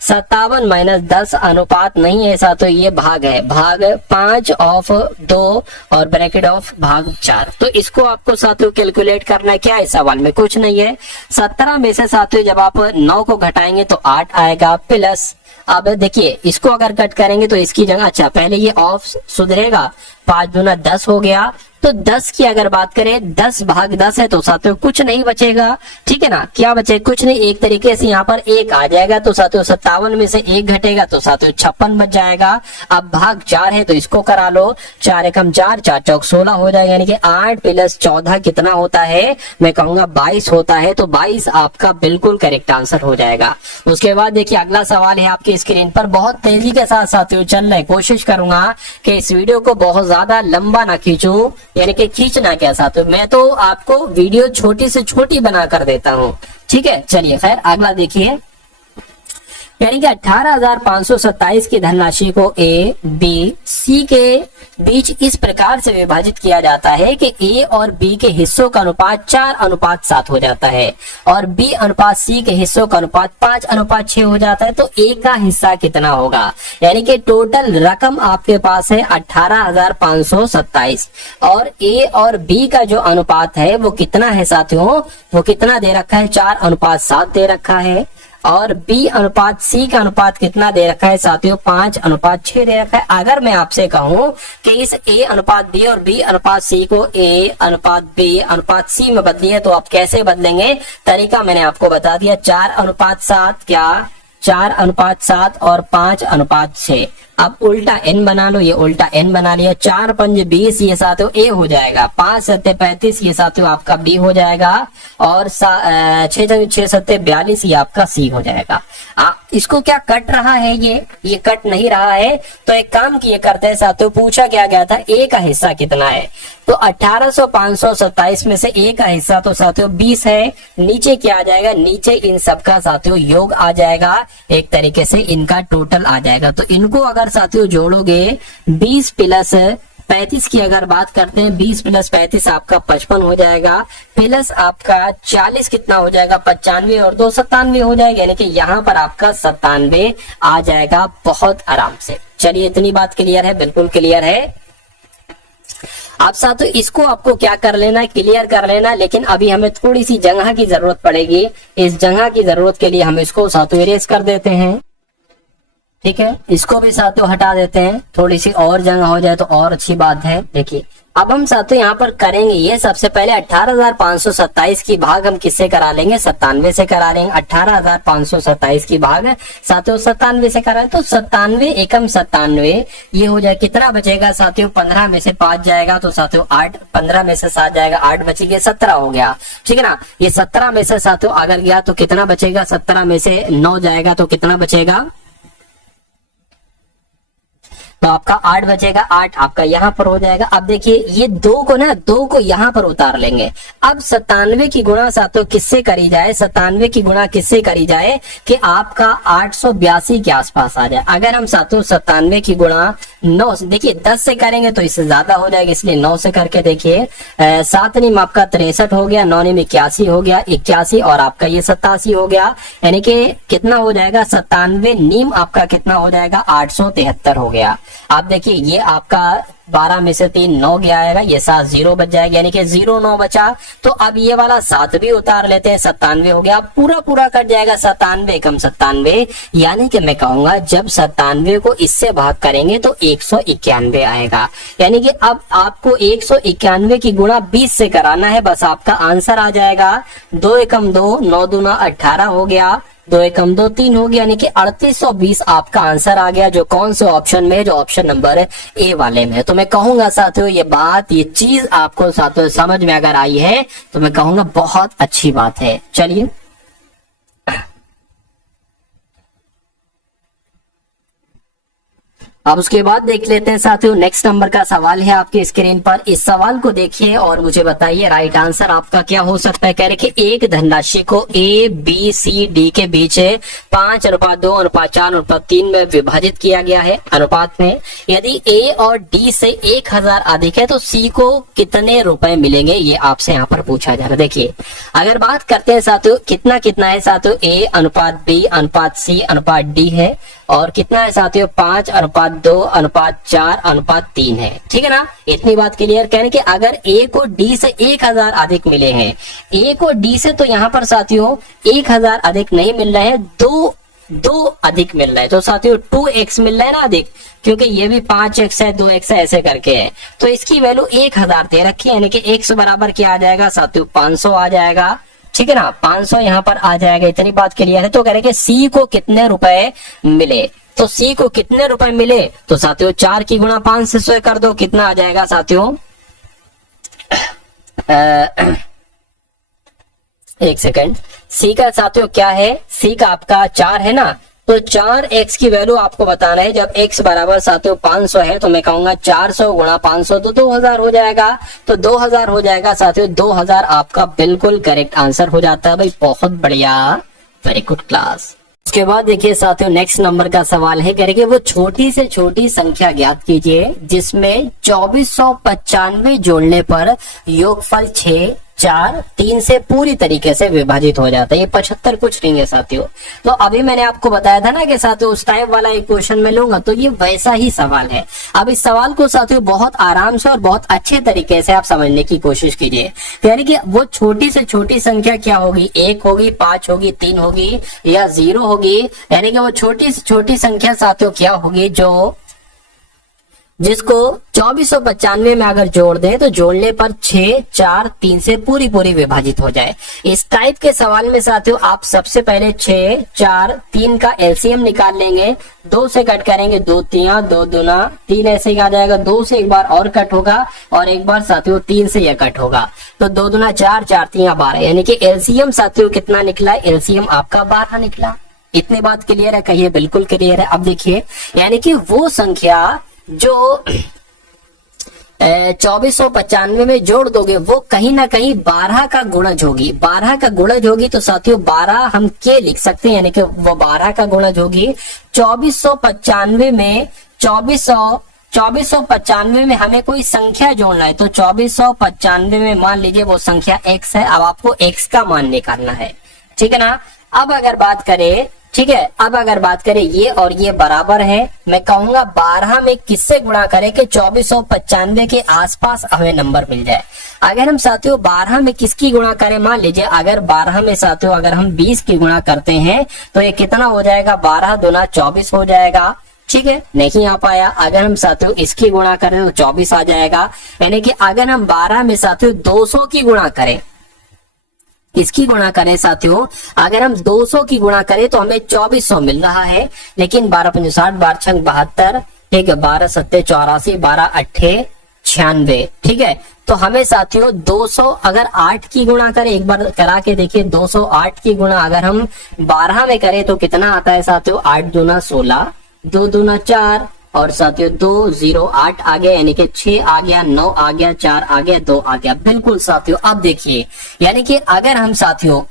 57 - 10 अनुपात नहीं है साथियों, ये भाग है, भाग 5 ऑफ 2 और ब्रैकेट ऑफ भाग 4। तो इसको आपको साथियों कैलकुलेट करना है। क्या है सवाल में, कुछ नहीं है। 17 में से साथियों जब आप 9 को घटाएंगे तो 8 आएगा, प्लस अब देखिए इसको अगर कट करेंगे तो इसकी जगह, अच्छा पहले ये ऑफ सुधरेगा, 5 दूना 10 हो गया। तो 10 की अगर बात करें, 10 भाग 10 है तो साथियों कुछ नहीं बचेगा, ठीक है ना। क्या बचे, कुछ नहीं, एक तरीके से यहाँ पर 1 आ जाएगा, तो साथियों 57 में से 1 घटेगा तो साथियों 56 बच जाएगा। अब भाग 4 है तो इसको करा लो, 4 एकम 4, 4 चौक 16 हो जाएगा। यानी कि 8 + 14 कितना होता है, मैं कहूंगा 22 होता है। तो 22 आपका बिल्कुल करेक्ट आंसर हो जाएगा। उसके बाद देखिए अगला सवाल है आपकी स्क्रीन पर, बहुत तेजी के साथ साथियों चलना है, कोशिश करूंगा कि इस वीडियो को बहुत ज्यादा लंबा ना खींचूं, यानी कि खींचना क्या साथियों, मैं तो आपको वीडियो छोटी से छोटी बना कर देता हूं, ठीक है। चलिए खैर अगला देखिए, यानी कि 18,527 की धनराशि को ए, बी, सी के बीच इस प्रकार से विभाजित किया जाता है कि ए और बी के हिस्सों का अनुपात 4:7 हो जाता है, और बी अनुपात सी के हिस्सों का अनुपात 5:6 हो जाता है। तो ए का हिस्सा कितना होगा, यानी कि टोटल रकम आपके पास है 18,527, और ए और बी का जो अनुपात है वो कितना है साथियों, वो कितना दे रखा है, 4:7 दे रखा है। और बी अनुपात सी का अनुपात कितना दे रखा है साथियों, 5:6 दे रखा है। अगर मैं आपसे कहूं कि इस ए अनुपात बी और बी अनुपात सी को ए अनुपात बी अनुपात सी में बदलिए, तो आप कैसे बदलेंगे, तरीका मैंने आपको बता दिया, 4:7, क्या 4:7 और 5:6। अब उल्टा n बना लो, ये उल्टा n बना लिया, 4 पंज 20 ये साथियों a हो जाएगा, 5 सत्ते 35 ये साथियों आपका b हो जाएगा, और 6 6 सत्ते 42 ये आपका c हो जाएगा। इसको क्या कट रहा है, ये कट नहीं रहा है। तो एक काम किए करते हैं साथियों, पूछा क्या गया था ए का हिस्सा कितना है, तो 1800 527 में से ए का हिस्सा तो साथियों 20 है। नीचे क्या आ जाएगा, नीचे इन सबका साथियों योग आ जाएगा, एक तरीके से इनका टोटल आ जाएगा। तो इनको अगर साथियों जोड़ोगे 20 प्लस 35 की अगर बात करते हैं, 20 प्लस 35 आपका 55 हो जाएगा, प्लस आपका 40 कितना हो जाएगा 95 और 2 97 हो जाएगा, यानी कि यहाँ पर आपका 97 आ जाएगा बहुत आराम से। चलिए इतनी बात क्लियर है, बिल्कुल क्लियर है। अब साथियों इसको आपको क्या कर लेना है, क्लियर कर लेना, लेकिन अभी हमें थोड़ी सी जगह की जरूरत पड़ेगी। इस जगह की जरूरत के लिए हम इसको साथियों इरेज कर देते हैं, ठीक है। इसको भी साथियों हटा देते हैं, थोड़ी सी और जगह हो जाए तो और अच्छी बात है। देखिए अब हम साथियों यहाँ पर करेंगे ये, सबसे पहले 18,527 की भाग हम किससे करा लेंगे, 97 से करा लेंगे। 18,527 की भाग साथियों 97 से करा, तो 97 एकम 97 ये हो जाए, कितना बचेगा साथियों, 15 में से 5 जाएगा तो साथियों 8, 15 में से 7 जाएगा 8 बचेगा, 17 हो गया, ठीक है ना। ये 17 में से साथियों अगर गया तो कितना बचेगा, 17 में से 9 जाएगा तो कितना बचेगा, तो आपका 8 बचेगा, 8 आपका यहाँ पर हो जाएगा। अब देखिए ये 2 को ना, 2 को यहाँ पर उतार लेंगे। अब 97 की गुणा साथियों किससे करी जाए, 97 की गुणा किससे करी जाए कि आपका 882 के आसपास आ जाए। अगर हम साथियों 97 की गुणा 9 से, देखिए 10 से करेंगे तो इससे ज्यादा हो जाएगा, इसलिए 9 से करके देखिए, 7 नीम आपका 63 हो गया, 9 नीम 81 हो गया, 81 और आपका ये 87 हो गया, यानी कि कितना हो जाएगा, 97 नीम आपका कितना हो जाएगा, 873 हो गया। आप देखिए ये आपका 12 में से 3 9 गया आएगा, ये 7 0 बच जाएगा, यानी कि 0 9 बचा। तो अब ये वाला 7 भी उतार लेते हैं, 97 हो गया, पूरा कट जाएगा, 97 कम 97, यानी कि मैं कहूंगा जब 97 को इससे भाग करेंगे तो 191 आएगा। यानी कि अब आपको 191 की गुणा 20 से कराना है, बस आपका आंसर आ जाएगा 2 एकम 2, 9 दूना 18 हो गया, 2 एकम 2 3 हो गया, यानी कि 3820 आपका आंसर आ गया, जो कौन से ऑप्शन में, जो ऑप्शन नंबर ए वाले में। तो मैं कहूंगा साथियों ये बात, ये चीज आपको साथियों समझ में अगर आई है तो मैं कहूंगा बहुत अच्छी बात है। चलिए अब उसके बाद देख लेते हैं साथियों, नेक्स्ट नंबर का सवाल है आपकी स्क्रीन पर। इस सवाल को देखिए और मुझे बताइए राइट आंसर आपका क्या हो सकता है। कह रहे कि एक धनराशि को ए बी सी डी के बीच 5:2:4:3 में विभाजित किया गया है अनुपात में। यदि ए और डी से 1000 अधिक है तो सी को कितने रुपए मिलेंगे, ये आपसे यहाँ पर पूछा जा रहा है। देखिए अगर बात करते हैं साथियों कितना कितना है साथियों, ए अनुपात बी अनुपात सी अनुपात डी है, और कितना है साथियों 5:2:4:3 है, ठीक है ना। इतनी बात क्लियर। कहने कि अगर ए को डी से 1000 अधिक मिले हैं, ए को डी से तो यहाँ पर साथियों 1000 अधिक नहीं मिल रहे हैं, दो अधिक मिल रहा है, तो साथियों 2x मिल रहा है ना अधिक, क्योंकि ये भी 5x है 2x है ऐसे करके है, तो इसकी वैल्यू 1000 दे रखी है, यानी कि x बराबर क्या आ जाएगा साथियों 500 आ जाएगा, ठीक है ना। 500 यहाँ पर आ जाएगा, इतनी बात क्लियर है। तो कह रहे कि सी को कितने रुपए मिले, तो सी को कितने रुपए मिले, तो साथियों 4 की गुणा 5 से 100 कर दो, कितना आ जाएगा साथियों, एक सेकंड, सी का साथियों क्या है, सी का आपका 4 है ना, तो 4x की वैल्यू आपको बताना है। जब x बराबर साथियों 500 है तो मैं कहूंगा 400 गुणा 500 तो 2000 हो जाएगा, तो 2000 हो जाएगा साथियों, 2000 आपका बिल्कुल करेक्ट आंसर हो जाता है भाई, बहुत बढ़िया, वेरी गुड क्लास। उसके बाद देखिए साथियों नेक्स्ट नंबर का सवाल है, करेंगे वो छोटी से छोटी संख्या ज्ञात कीजिए जिसमें 2495 जोड़ने पर योगफल 6 4 3 से पूरी तरीके से विभाजित हो जाता है। ये 75 कुछ नहीं है साथियों। तो अभी मैंने आपको बताया था ना कि साथियों उस टाइप वाला एक क्वेश्चन में लूंगा, तो ये वैसा ही सवाल है। अब इस सवाल को साथियों बहुत आराम से और बहुत अच्छे तरीके से आप समझने की कोशिश कीजिए। यानी कि वो छोटी से छोटी संख्या क्या होगी, 1 होगी 5 होगी 3 होगी या 0 होगी, यानी कि वो छोटी से छोटी संख्या साथियों क्या होगी जो जिसको 2495 में अगर जोड़ दें तो जोड़ने पर 6 4 3 से पूरी विभाजित हो जाए। इस टाइप के सवाल में साथियों आप सबसे पहले 6 4 3 का एलसीएम निकाल लेंगे, 2 से कट करेंगे 2 3 2 दूना 3 ऐसे ही आ जाएगा, 2 से एक बार और कट होगा और एक बार साथियों 3 से यह कट होगा, तो 2 दूना 4 4 3 12, यानी कि एलसीएम साथियों कितना निकला, एलसीएम आपका 12 निकला। इतनी बात क्लियर है? कहिए बिल्कुल क्लियर है। अब देखिए, यानी कि वो संख्या जो 2495 में जोड़ दोगे वो कहीं ना कहीं 12 का गुणज होगी। 12 का गुणज होगी तो साथियों 12 हम के लिख सकते हैं, यानी कि वो 12 का गुणज होगी। 2495 में 2495 में हमें कोई संख्या जोड़ना है, तो 2495 में मान लीजिए वो संख्या x है। अब आपको x का मान निकालना है, ठीक है ना। अब अगर बात करें, ठीक है, अब अगर बात करें ये और ये बराबर है, मैं कहूंगा 12 में किससे गुणा करें कि 2495 के आसपास हमें नंबर मिल जाए। अगर हम साथियों 12 में किसकी गुणा करें, मान लीजिए अगर 12 में साथियों अगर हम 20 की गुणा करते हैं तो ये कितना हो जाएगा, 12 दूना 24 हो जाएगा, ठीक है, नहीं आ पाया। अगर हम साथियों इसकी गुणा करें तो 24 आ जाएगा। यानी कि अगर हम 12 में साथियों 200 की गुणा करें, इसकी गुणा करें साथियों, अगर हम 200 की गुणा करें तो हमें 2400 मिल रहा है। लेकिन 12 पंजे 60, 12 छंग 72, ठीक है, 12 सत्ते 84, 12 अट्ठे 96, ठीक है। तो हमें साथियों 200 अगर 8 की गुणा करें, एक बार करा के देखिए, 208 की गुणा अगर हम 12 में करें तो कितना आता है साथियों, 8 दूना 16, 2 दूना 4 और साथियों 208 आ गया, यानी कि 6 आ गया, 9 आ गया, 4 आ गया, 2 आ गया। बिल्कुल साथियों, अब देखिए, यानी कि अगर हम साथियों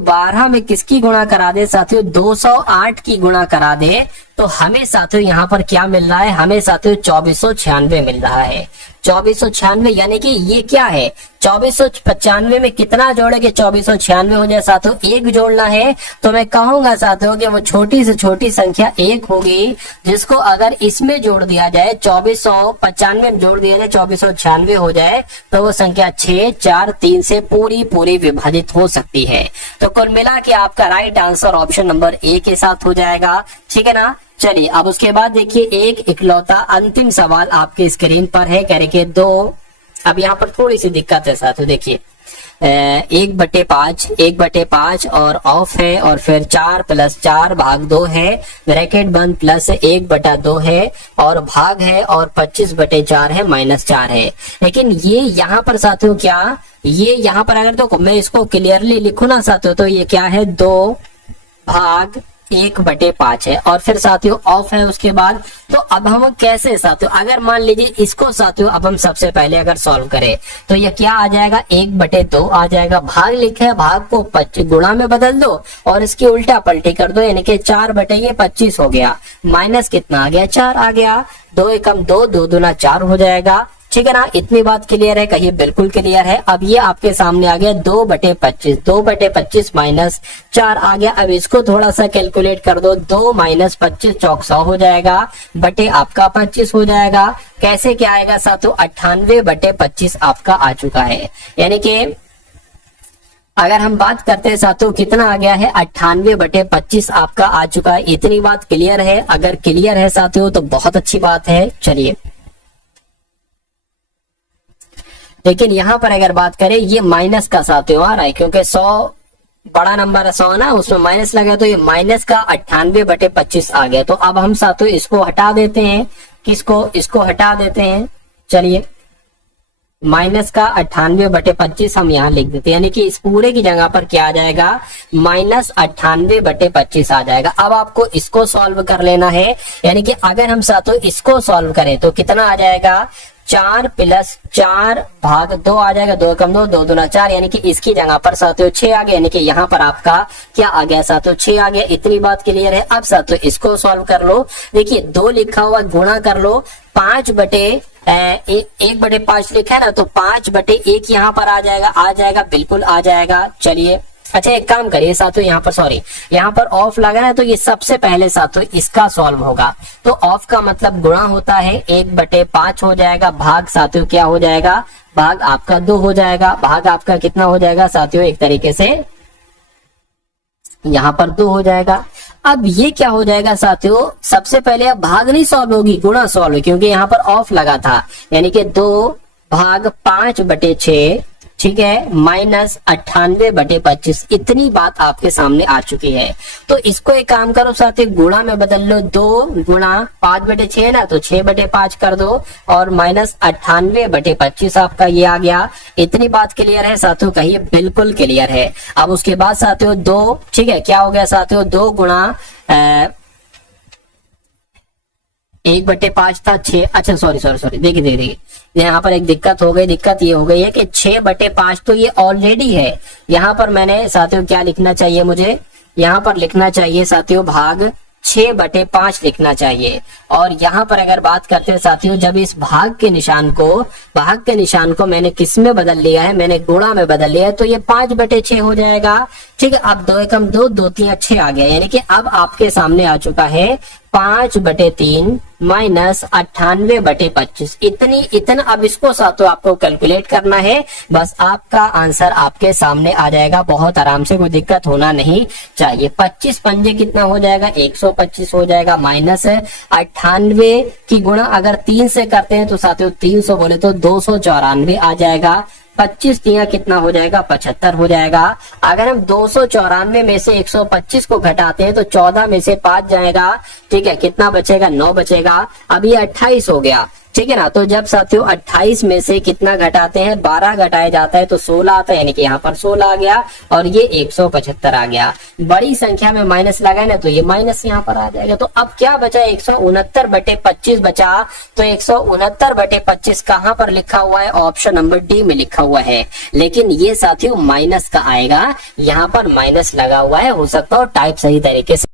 12 में किसकी गुणा करा दे साथियों, 208 की गुणा करा दे तो हमें साथियों यहाँ पर क्या मिल रहा है, हमें साथियों 2496 मिल रहा है। 2496 यानी कि ये क्या है, 2495 में कितना जोड़ेंगे 2496 हो जाए साथियों, एक जोड़ना है। तो मैं कहूंगा साथियों कि वो छोटी से छोटी संख्या एक होगी, जिसको अगर इसमें जोड़ दिया जाए, 2495 में जोड़ दिया जाए 2496 हो जाए तो वो संख्या 6, 4, 3 से पूरी विभाजित हो सकती है। तो कुल मिला के आपका right answer option number A के साथ हो जाएगा, ठीक है ना। चलिए अब उसके बाद देखिए एक इकलौता अंतिम सवाल आपके स्क्रीन पर है, कह रहे कि 2, अब यहाँ पर थोड़ी सी दिक्कत है साथियों, देखिए 1/5 और ऑफ है और फिर 4 + 4 भाग 2 है, ब्रैकेट बंद, प्लस 1/2 है और भाग है और 25/4 है, -4 है। लेकिन ये यहाँ पर साथियों क्या, ये यहाँ पर अगर तो मैं इसको क्लियरली लिखूं ना साथियों, तो ये क्या है, 2 भाग 1/5 है और फिर साथियों ऑफ है उसके बाद। तो अब हम कैसे साथियों, अगर मान लीजिए इसको साथियों अब हम सबसे पहले अगर सॉल्व करें तो ये क्या आ जाएगा, 1/2 आ जाएगा। भाग लिखे है, भाग को 25 गुणा में बदल दो और इसकी उल्टा पलटी कर दो, यानी कि 4/25 हो गया, माइनस कितना आ गया, 4 आ गया, 2 एकम 2, 2 दूना 4 हो जाएगा, ठीक है ना। इतनी बात क्लियर है, कहिए बिल्कुल क्लियर है। अब ये आपके सामने आ गया 2/25, 2/25 -4 आ गया। अब इसको थोड़ा सा कैलकुलेट कर दो, 2 - 25 चौक 100 हो जाएगा, बटे आपका 25 हो जाएगा। कैसे क्या आएगा साथियों, 98/25 आपका आ चुका है। यानी कि अगर हम बात करते हैं साथियों कितना आ गया है, 98/25 आपका आ चुका है। इतनी बात क्लियर है, अगर क्लियर है साथियों तो बहुत अच्छी बात है। चलिए लेकिन यहाँ पर अगर बात करें, ये माइनस का साथियों आ रहा है क्योंकि 100 बड़ा नंबर है, 100 ना, उसमें माइनस लगा तो ये माइनस का 98/25 आ गया। तो अब हम साथियों इसको हटा देते हैं, किसको, इसको हटा देते हैं। चलिए माइनस का 98/25 हम यहाँ लिख देते हैं, यानी कि इस पूरे की जगह पर क्या आ जाएगा, -98/25 आ जाएगा। अब आपको इसको सॉल्व कर लेना है, यानी कि अगर हम साथियों इसको सॉल्व करें तो कितना आ जाएगा, 4 + 4 भाग 2 आ जाएगा, 2 एकम 2, 2 दूना 4, यानी कि इसकी जगह पर साथियों 6 आ गया, यानी कि यहाँ पर आपका क्या आ गया साथियों, 6 आ गया। इतनी बात क्लियर है। अब साथियों इसको सॉल्व कर लो, देखिए 2 लिखा हुआ गुणा कर लो, 1/5 लिखा है ना, तो 5/1 यहाँ पर आ जाएगा, बिल्कुल आ जाएगा। चलिए अच्छा एक काम करिए साथियों, यहाँ पर सॉरी, यहाँ पर ऑफ लगा है तो ये सबसे पहले साथियों इसका सॉल्व होगा। तो ऑफ का मतलब गुणा होता है, 1/5 हो जाएगा, भाग साथियों क्या हो जाएगा, भाग आपका 2 हो जाएगा, भाग आपका कितना हो जाएगा साथियों, एक तरीके से यहाँ पर 2 हो जाएगा। अब ये क्या हो जाएगा साथियों, सबसे पहले अब भाग नहीं सॉल्व होगी, गुणा सॉल्व, क्योंकि यहाँ पर ऑफ लगा था, यानी कि 2 भाग 5/6, ठीक है, -98/25 इतनी बात आपके सामने आ चुकी है। तो इसको एक काम करो साथी, गुणा में बदल लो, 2 गुणा 5/6 ना, तो 6/5 कर दो और -98/25 आपका ये आ गया। इतनी बात क्लियर है साथियों, कहिए बिल्कुल क्लियर है। अब उसके बाद साथियों 2, ठीक है, क्या हो गया साथियों, 2 गुणा 1/5 था 6, अच्छा सॉरी देखिए यहाँ पर एक दिक्कत हो गई। दिक्कत ये हो गई है कि 6/5 तो ये ऑलरेडी है। यहाँ पर मैंने साथियों क्या लिखना चाहिए, मुझे यहाँ पर लिखना चाहिए साथियों भाग 6/5 लिखना चाहिए। और यहाँ पर अगर बात करते हैं साथियों, जब इस भाग के निशान को मैंने किस में बदल लिया है, मैंने गुणा में बदल लिया है, तो ये 5/6 हो जाएगा। ठीक है, अब 2 एकम 2, 2 3 6 आ गया, यानी कि अब आपके सामने आ चुका है 5/3 -98/25 इतना। अब इसको साथियों आपको कैलकुलेट करना है, बस आपका आंसर आपके सामने आ जाएगा बहुत आराम से, कोई दिक्कत होना नहीं चाहिए। 25 पंजे कितना हो जाएगा, 125 हो जाएगा। -98 की गुणा अगर 3 से करते हैं तो साथियों 300 बोले तो 294 आ जाएगा। 25 तिया कितना हो जाएगा, 75 हो जाएगा। अगर हम 294 में से 125 को घटाते हैं तो 14 में से 5 जाएगा, ठीक है, कितना बचेगा, 9 बचेगा। अब ये 28 हो गया, ठीक है ना। तो जब साथियों 28 में से कितना घटाते हैं, 12 घटाया जाता है तो 16 आता है, यानी कि यहाँ पर 16 आ गया और ये 175 आ गया। बड़ी संख्या में माइनस लगा ना, तो ये माइनस यहाँ पर आ जाएगा। तो अब क्या बचा, 169/25 बचा। तो 169/25 कहाँ पर लिखा हुआ है, ऑप्शन नंबर डी में लिखा हुआ है। लेकिन ये साथियों माइनस का आएगा, यहाँ पर माइनस लगा हुआ है, हो सकता हो टाइप सही तरीके से